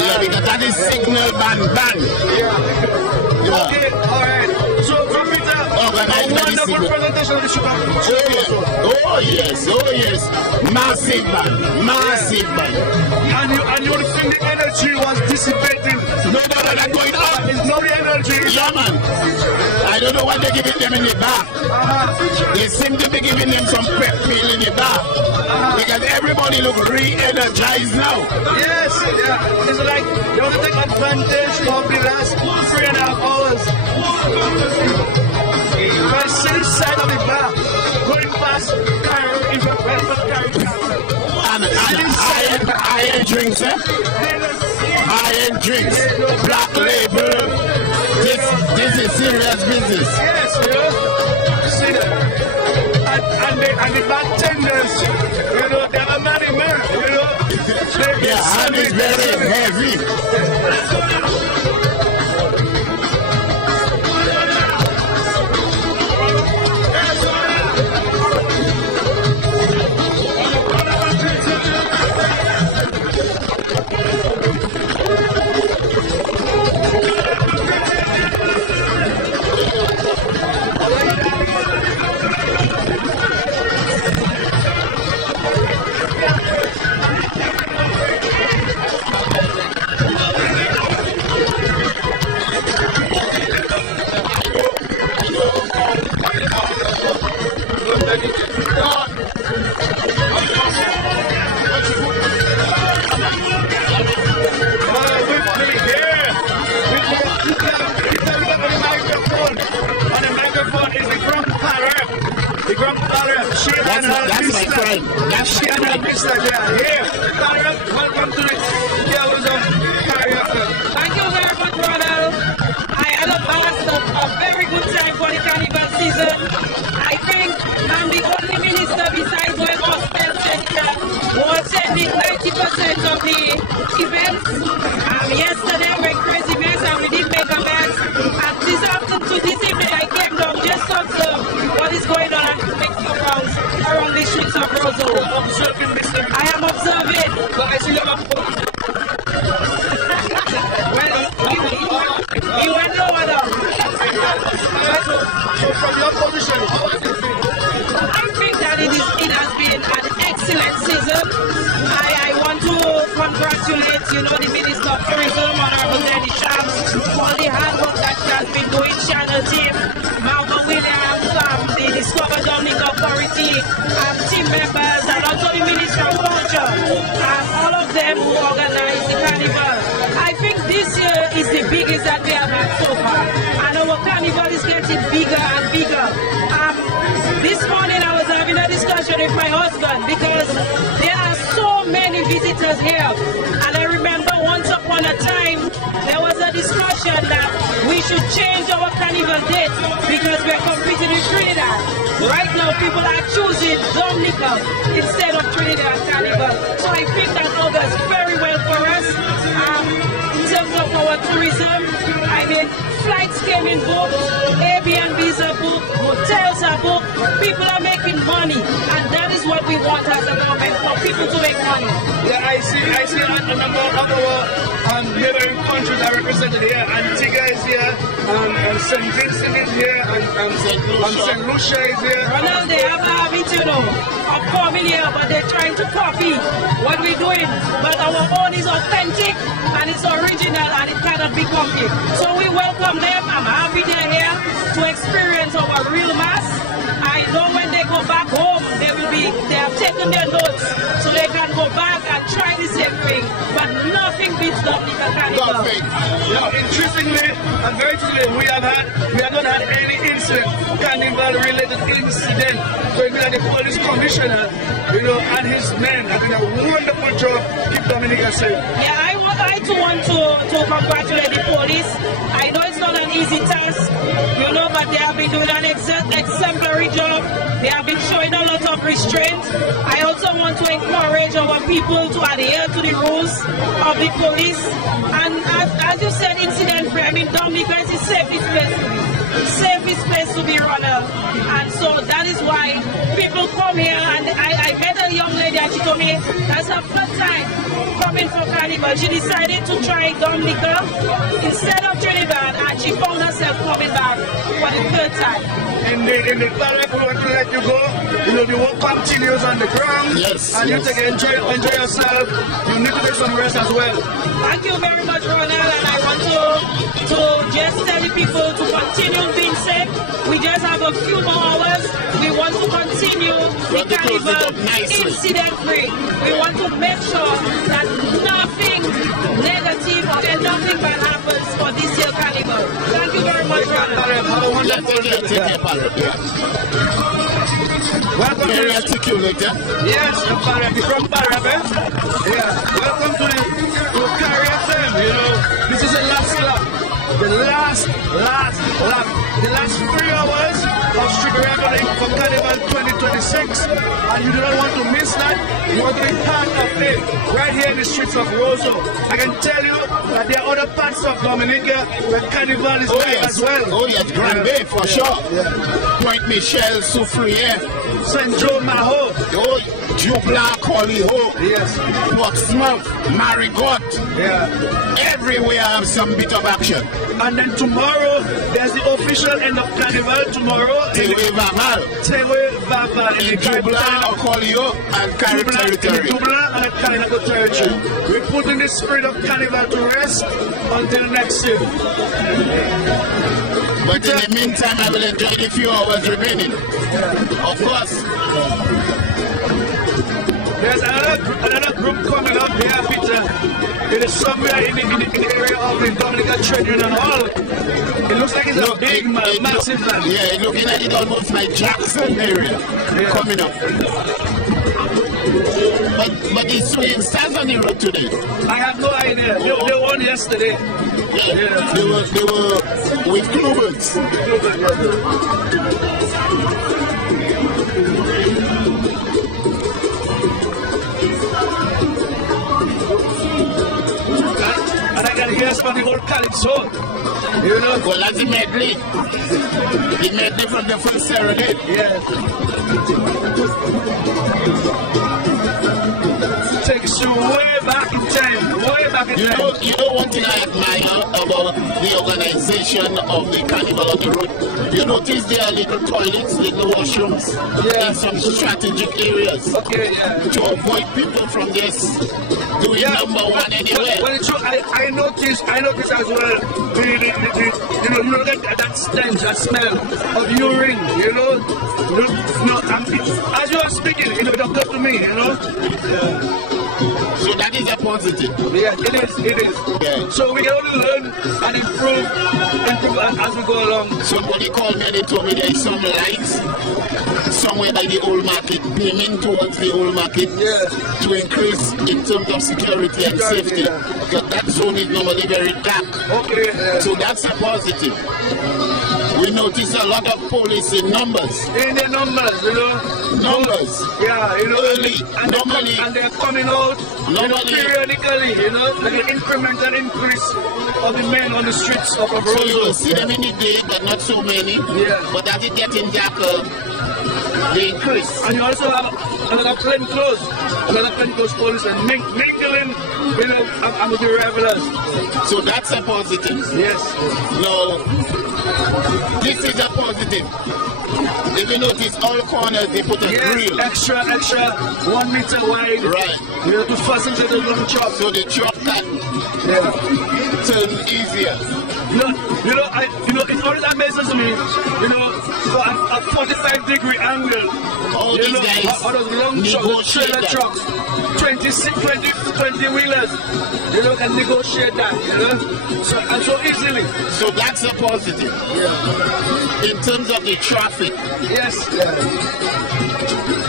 Yeah, because that is signal band. Yeah. Okay, alright. So, Peter, organized by the wonderful signal. presentation of the sugar. Oh yes. Massive band. And you would think the energy was dissipating. No, they're going up. It's not the energy. Yeah, man. I don't know what they're giving them in the back. They seem to be giving them some pep meal in the back. Because everybody look re-energized now. Yes, yeah. It's like they want to take advantage of the last 3.5 hours. By same side of the bar, going past Cairo, if you're ready for Cairo. And high-end drinks, eh? High-end drinks. Black label. This is serious business. Yes, you see that? And the bartenders, they're a money man, Their hand is very heavy. Welcome to it. Thank you very much, brother. I had a very good time for the carnival season. I think I'm the only minister besides when Austin said was attending 90% of the events. Yesterday we went crazy mess and we did make a mess. And this afternoon to this evening I came down just to observe what is going on and make some rounds around the streets of Roseau. I am observing. I see you he went lower down. So from your position, I think that it has been an excellent season. I want to congratulate, the Minister of Tourism, Honorable Denny Shams, for the hard work that she has been doing, Channel team, Malcolm Williams, the Discover Dominica Authority, team members, and also the Minister of Culture, all of them who organize the carnival. I think this year is the biggest that we have had so far, and our carnival is getting bigger and bigger. This morning I was having a discussion with my husband because there are so many visitors here, and I remember once upon a time there was a discussion that we should change our carnival date because we're competing with Trinidad. Right now people are choosing Dominica instead of Trinidad Carnival, so I think that augurs very well for us. In terms of our tourism, flights came in booked, Airbnbs are booked, hotels are booked, people are making money, and that is what we want as a government, for people to make money. Yeah, I see a number of our neighboring countries are represented here. Antigua is here, and St. Vincent is here, and St. Lucia is here. Well, they have a habit, of coming here, but they're trying to copy what we're doing. But our own is authentic, and it's original, and it cannot be copied. So we welcome them. I'm happy they're here to experience our real mass. I know when they go back home, they have taken their notes, so they can go back and try the same thing. But nothing beats Dominica Carnival. Interestingly, and very interestingly, we have not had any carnival-related incident. Where the police commissioner, and his men have done a wonderful job to keep Dominica safe. Yeah, I want to congratulate the police. I know it's not an easy task, but they have been doing an exemplary job. They have been showing a lot of restraint. I also want to encourage our people to adhere to the rules of the police. And as you said, incident-free. Dominica is the safest place to be. safest place to be runner. And so that is why people come here. And I met a young lady and she told me that's her first time coming for Carnival. She decided to try Dominica instead of Trinidad, and she found herself coming back for the third time. In the park, we want to let you go. You know, the work continues on the ground. Yes. And you take enjoy yourself. You need to take some rest as well. Thank you very much, Ronald, and I want to just tell the people to continue being safe. We just have a few more hours. We want to continue the carnival incident-free. We want to make sure that nothing negative and nothing bad happens for this year's carnival. Thank you very much, Ronald. Have a wonderful day. Welcome Very to articulated. Yes, from Parabet. Yeah. Welcome to Carry FM. You know, this is the last lap. The last lap. The last 3 hours of street reckoning for Carnival 2026. And you do not want to miss that. You want to be part of it right here in the streets of Roseau. I can tell you that there are other parts of Dominica where Carnival is live as well. Oh yes, Grand Bay for sure. Point Michel, Soufriere, St. Joe Maho. oh, Jubla, Colliho, Yes. Portsmouth, Marigot. Yeah. Everywhere have some bit of action. And then tomorrow, there's the official end of Carnival tomorrow. Tewe Vamal, Tewe Vava in the Jubla, Colliho, and Carry Territory. Dubla and Carnival Territory. We're putting the spirit of Carnival to rest until next year. But in the meantime, I will enjoy the few hours remaining. Of course. There's another group coming up here, Peter. It is somewhere in the area of the Dominica Trade Union Hall. It looks like it's a big, massive land. Yeah, looking at it almost like Jackson area coming up. But it's swing stands on the road today. I have no idea. They won yesterday. Yeah. They were with Clovers. And I can hear from the whole calypso. You know? Well, that's the medley. The medley from the first serenade. Yeah. Takes you way back in time. Way back in time. You know one thing I admire about the organization of the Carnival on the Road? You notice there are little toilets, little washrooms in some strategic areas to avoid people from just doing number one anywhere. Well, it's true. I noticed as well, you know, that stench, that smell of urine, you know. As you are speaking, you know, it occurred to me, you know. So that is a positive. Yeah, it is. Yeah. So we can only learn and improve as we go along. Somebody called me and they told me there is some lights somewhere by the old market, beaming towards the old market to increase in terms of security and safety. Because that zone is normally very dark. Okay. So that's a positive. We notice a lot of police in numbers. In the numbers, you know. Numbers. Yeah, you know. Early. And they're coming out periodically, you know, like an incremental increase of the men on the streets of Roseau. So you will see them in the day, but not so many. Yeah. But as it getting darker, they increase. And you also have another plainclothes police and mingling, you know, with the revelers. So that's a positive. Yes. No, this is a positive. If you notice, all corners they put a grill. Extra, 1 meter wide. Right. You have to fasten to the long chop. So the chop can turn easier. You know, it always amazes me, you know, for a 45-degree angle. All these guys all those long trucks, trailer trucks, 20 wheelers, you know, can negotiate that, you know, so easily. So that's a positive. Yeah. In terms of the traffic. Yes.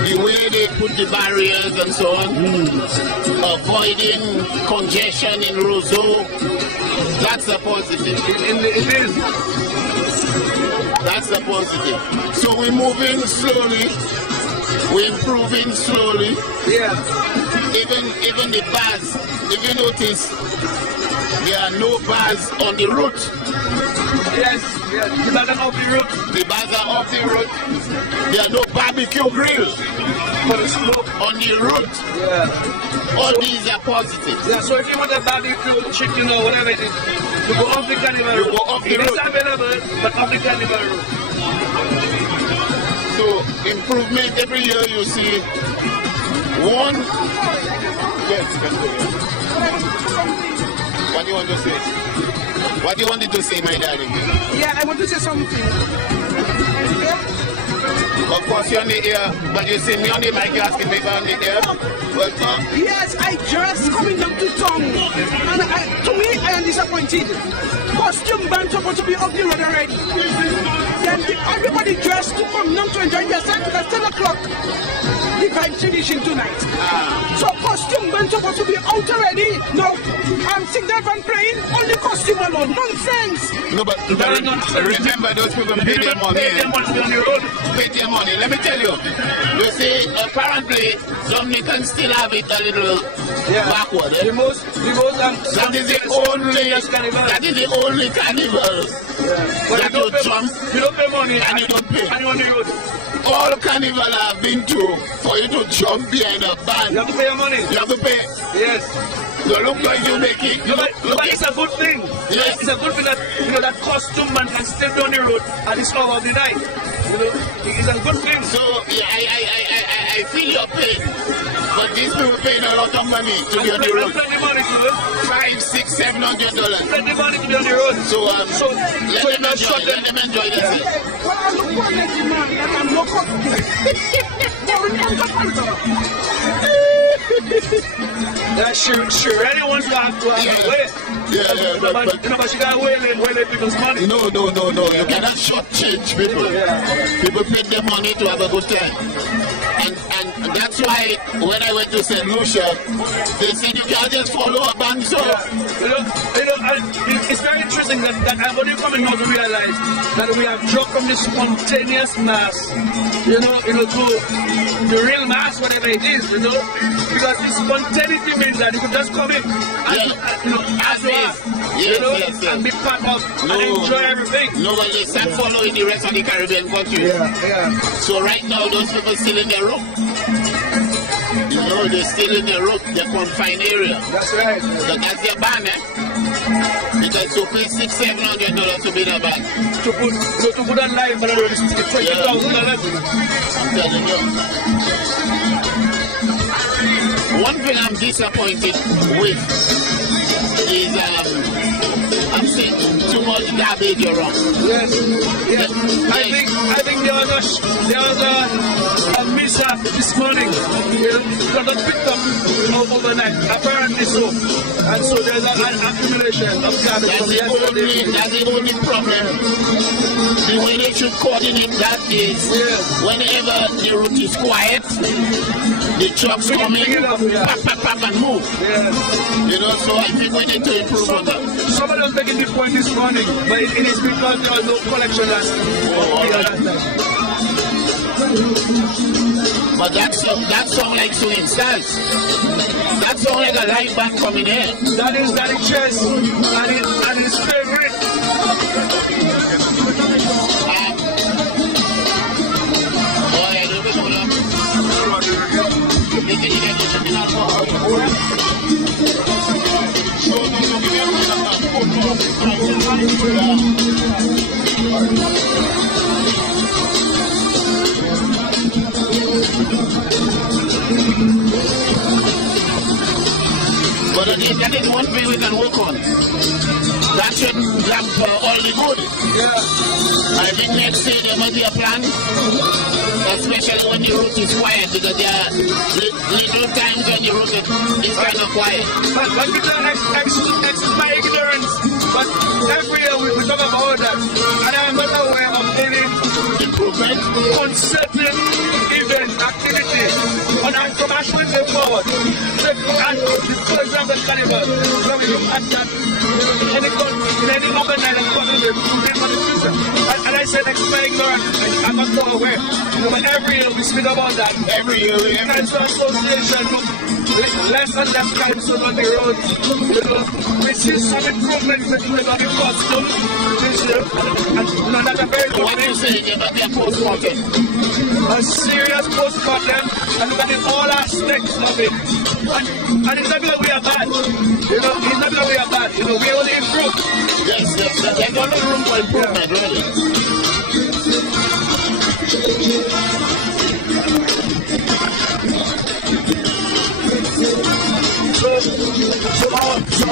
The way they put the barriers and so on, avoiding congestion in Roseau, that's a positive. It is. That's a positive. So we're moving slowly, we're improving slowly. Yeah. Even the bars, if you notice, There are no bars on the route. Yes, the bars are off the route. The bars are off the route. There are no barbecue grills For the smoke. on the route. Yeah. All these are positive. Yeah, so if you want a barbecue, chicken or whatever it is, you go off the carnival route. You go off the It is route. available, but off the carnival route. So improvement every year you see. One. Yes, continue. What do you want to say? What do you wanted to say, my darling? Yeah, I want to say something. Of course you're on the air, but you see me on the mic, you're asking me on the air. Well, Yes, I just coming down to town, and to me, I am disappointed. Costume band supposed to be off the road already. Then everybody dressed to come down to enjoy themselves because 10 o'clock. The vibe finishing tonight. So costume band supposed to be out already. No, I'm signal band playing only costume alone. Nonsense. no, but remember those people pay their money. Pay their money on the road. Pay their money. Let me tell you. You see, apparently, Dominicans still have it a little backward. The most That is the only carnival But that you don't pay money and you don't pay. and you on the road. All carnival I've been to, for you to jump behind a band, You have to pay your money. you have to pay. Yes. You look like you make it. You But look it's a good thing. Yes. It's a good thing that that costume man can step down the road at this hour of the night. It's a good thing. So yeah, I feel your pain, but these people paying a lot of money to be on the road. Spend the money to it. $500, $600, $700. Spend the money to be on the road. So so let them enjoy this. Well, I look for next man, and I'm no costume. Yeah, she really wants to have a way. Yeah, but she got way people's money. No. You cannot shortchange people. People pay their money to have a good time. And that's why when I went to St. Lucia, they said you can't just follow a band. So It's very interesting that I'm only coming now to realize that we have dropped from this spontaneous mass, to the real mass, whatever it is, because this spontaneity means that you can just come in and, and be part of and enjoy everything. Nobody just start following the rest of the Caribbean countries. So right now, those people still in their room. They're still in their room, their confined area. That's right. But that's their ban, Because you pay $600-$700 to be in a band. To put that live on the road, it's $20,000. I'm telling you. One thing I'm disappointed with is I'm seeing too much garbage around. Yes. I think there was a mishap this morning. It got picked up overnight. Apparently so. And so there's an accumulation of garbage from yesterday. That's the only problem. The way they should coordinate that is whenever the route is quiet, the trucks come in, pop, and move. So I think we need to improve on that. Somebody was making the point this morning, but it is because there was no collection last night. But that song like swing stars. That song like a live band coming in. That is chess and his favorite. But again, that is one thing we can work on. That should have all the good. I think next year there must be a plan, especially when the route is quiet, because there are little times when the route is kind of quiet. But we don't excuse my ignorance, but every year we talk about that, and I am not aware of any Improvement. concerted event activity, and I'm from actually going forward. And for example, Carnival, when we look at that, any organized and I said, my ignorance, I'm not so aware. But every year we speak about that. Every year. Cancer Association less and less cancer on the road. You know, we see some improvements on the customs this year, and not a very good What are you saying about their post-mortem? a serious post-mortem, and look at all aspects of it. And it's not because we are bad. You know, it's not because we are bad. You know, we only improve. Yes, there's no room for improvement, really. So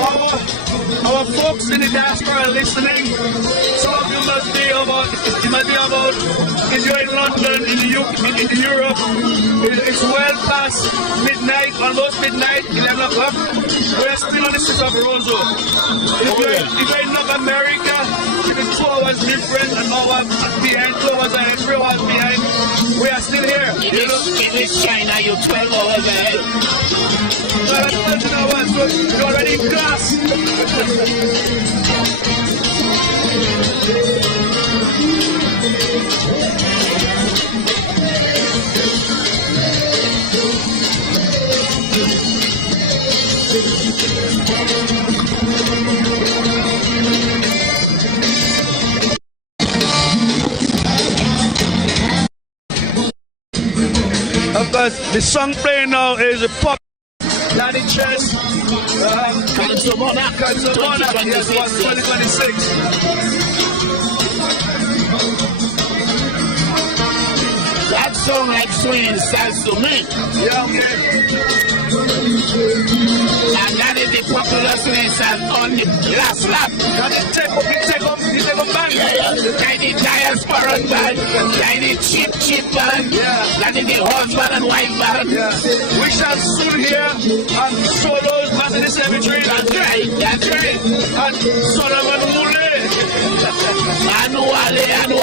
our folks in the diaspora listening, some of you must be about enjoying London, in Europe. It's well past midnight, almost midnight, 11 o'clock. We're still on the streets of Roseau. If you're in North America, it is 2 hours different, an hour behind, 2 hours ahead, 3 hours behind. We are still here. If it's China, you're 12 hours ahead. You're already in class. Of course, the song playing now is a pop. Daddy Chess, Canzomona, yes, 2026. That song like swinging salsa to me. Yeah, okay. And that is the popular swinging salsa on the last lap. Now you take up band. Yeah. Tiny diaspora band, tiny cheap band. Yeah. That is the husband and wife band. Yeah. We shall soon hear solos back in the cemetery. That's right. And Solomon Mule. Annuale.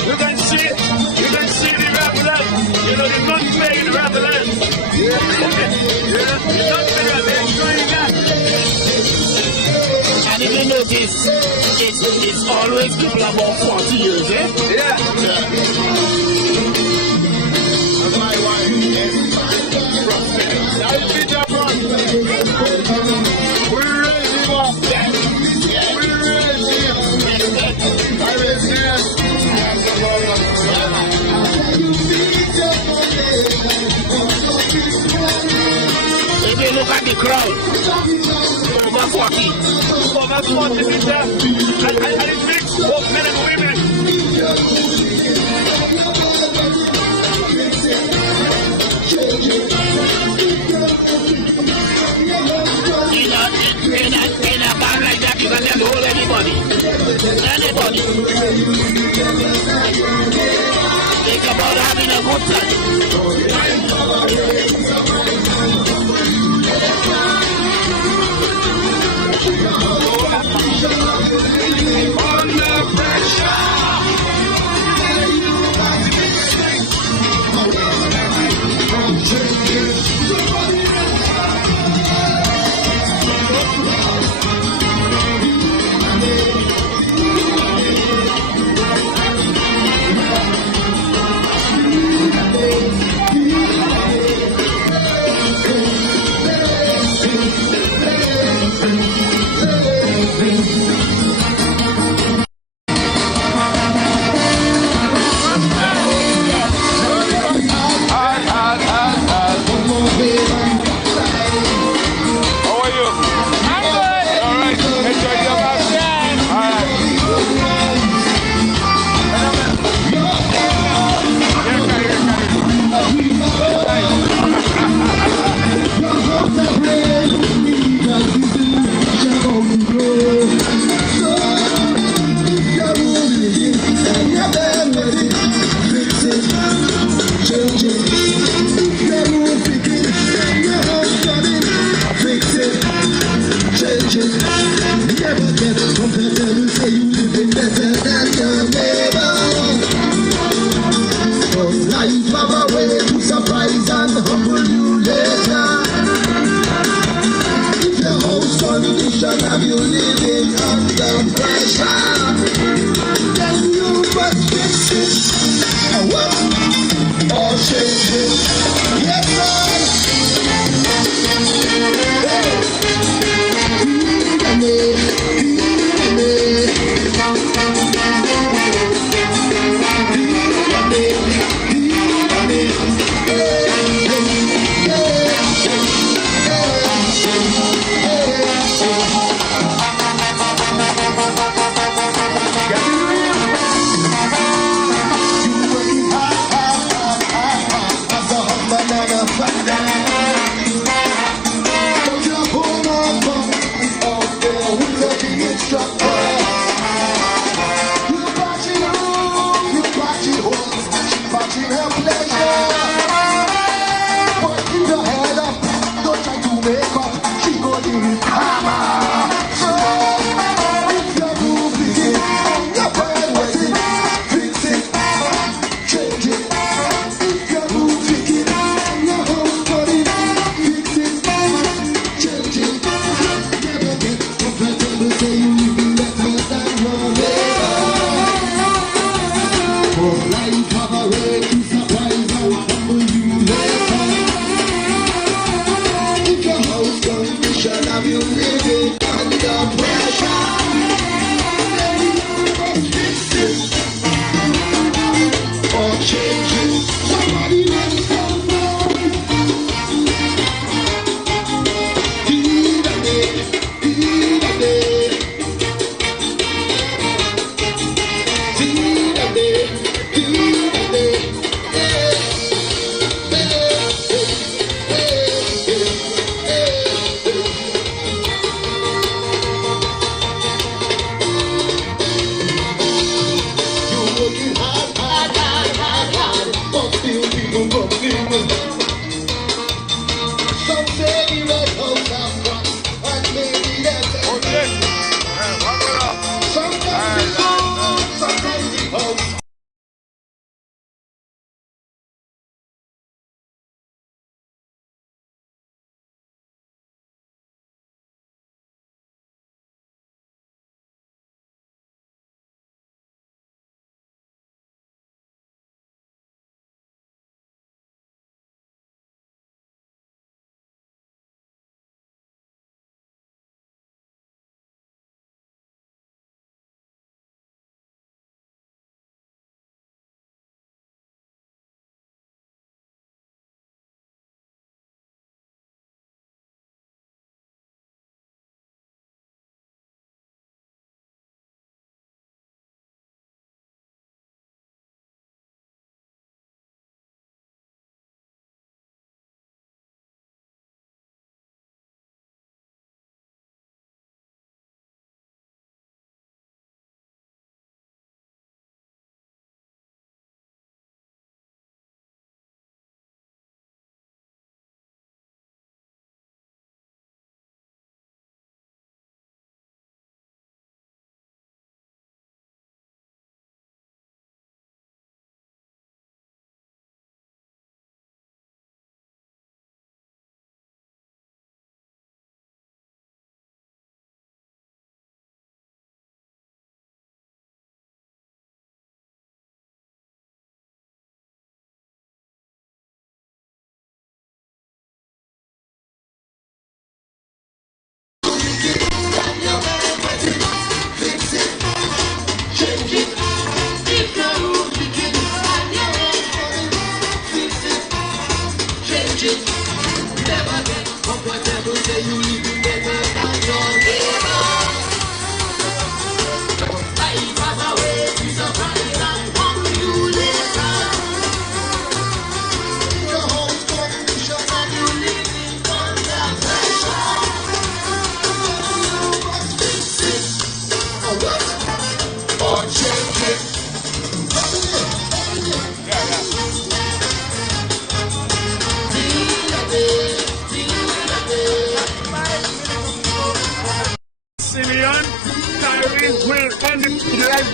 You can see the Ravelan. You know, the nutmeg in the Ravelan. Yeah, the nutmeg, they're enjoying that. And if you notice, it's always people about 40 years, eh? Yeah. My wife is prosperous. Now you beat your front. We're ready to walk. We're ready. I will see you. If you look at the crowd, over 40. Over 40 people. And it mixed both men and women. In a band like that, you can just hold anybody. Think about having a good time. Under pressure. life have a way to surprise and humble you later. If your house condition have you living under pressure, or changing somebody else come from.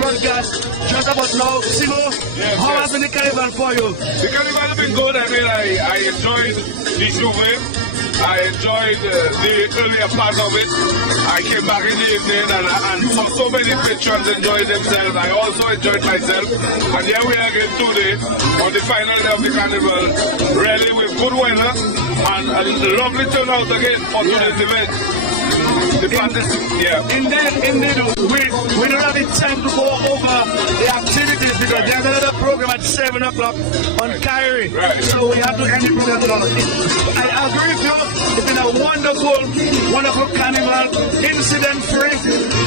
broadcast just about now. Simo, how has been the carnival for you? The carnival has been good. I mean, I enjoyed the Juve. I enjoyed the earlier part of it. I came back in the evening and saw so many patrons enjoy themselves. I also enjoyed myself. And here we are again today on the final day of the carnival. Really with good weather and a lovely turnout again for today's event. The Indeed. We don't have the time to go over the activities because there's another program at 7 o'clock on Kyrie. Right. So we have to end the program now. I agree with you. It's been a wonderful carnival, incident-free.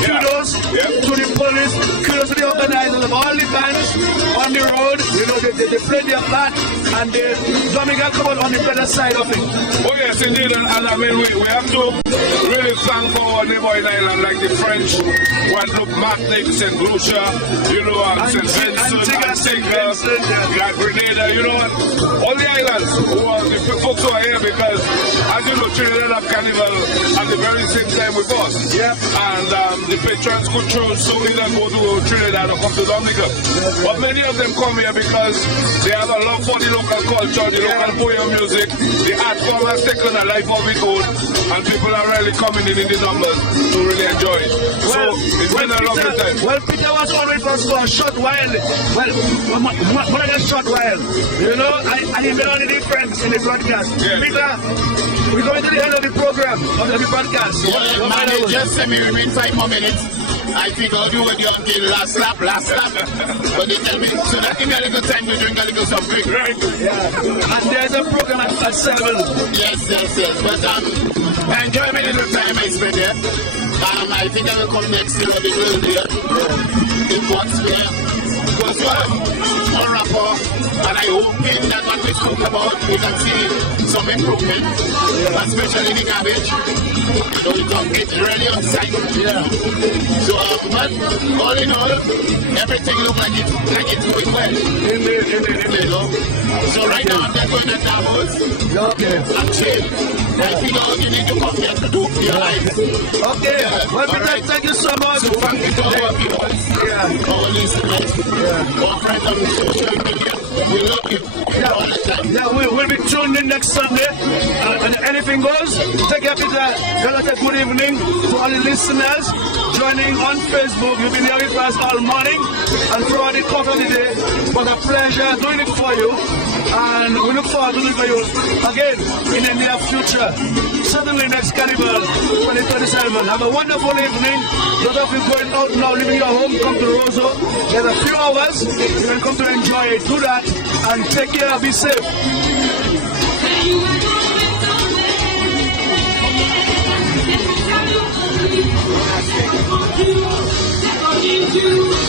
Kudos to the police, kudos to the organizers of all the bands on the road. You know, they played their part and the Dominica come out on the better side of it. Oh yes, indeed, and I mean we have to really thank our neighboring island like the French, Guadeloupe, Martinique, St. Lucia, you know, St. Vincent, Antigua, Grenada, you know what, all the islands who are the folks who are here because, as you know, Trinidad have carnival at the very same time with us. Yeah. And the patrons could choose to either go to Trinidad or come to Dominica. But many of them come here because they have a love for the local local culture, the local bouyon music. The art form has taken a life of its own, and people are really coming in the numbers to really enjoy it. So it's been a lovely time. Well, Peter was already for a short while. Well, more than a short while. You know, and he made all the difference in the broadcast. Yes. Peter, we're going to the end of the program, of the broadcast. Yeah, man, it just said me remain 5 more minutes. I think I'll do what you until last lap. But they tell me, so that give me a little time to drink a little something. Right. Yeah. And there's a program at 7. Yes. But I enjoy my little time I spend here. I think I will come next year with a little there. It works there. Because more rapport, and I hope that what we talk about, we can see some improvement, especially the garbage. So it can get really on site. Yeah. So, but all in all, everything looks like it's going well. You know? So right now, I'm just going to Davos. Okay. And chill. I think you need to come here to do your life. Okay. Well, Peter, thank you so much. So thank you to our viewers, our listeners, our friends on social media. We love you all the time. Yeah, we'll be tuned in next Sunday. And anything goes. Take care, Peter. Good evening to all the listeners joining on Facebook. You've been here with us all morning and throughout the course of the day. It was a pleasure doing it for you. And we look forward to doing it for you again in the near future. Certainly next Carnival 2027. Have a wonderful evening. Those of you going out now, leaving your home, come to Roseau. There's a few hours. You can come to enjoy it. Do that and take care. Be safe. You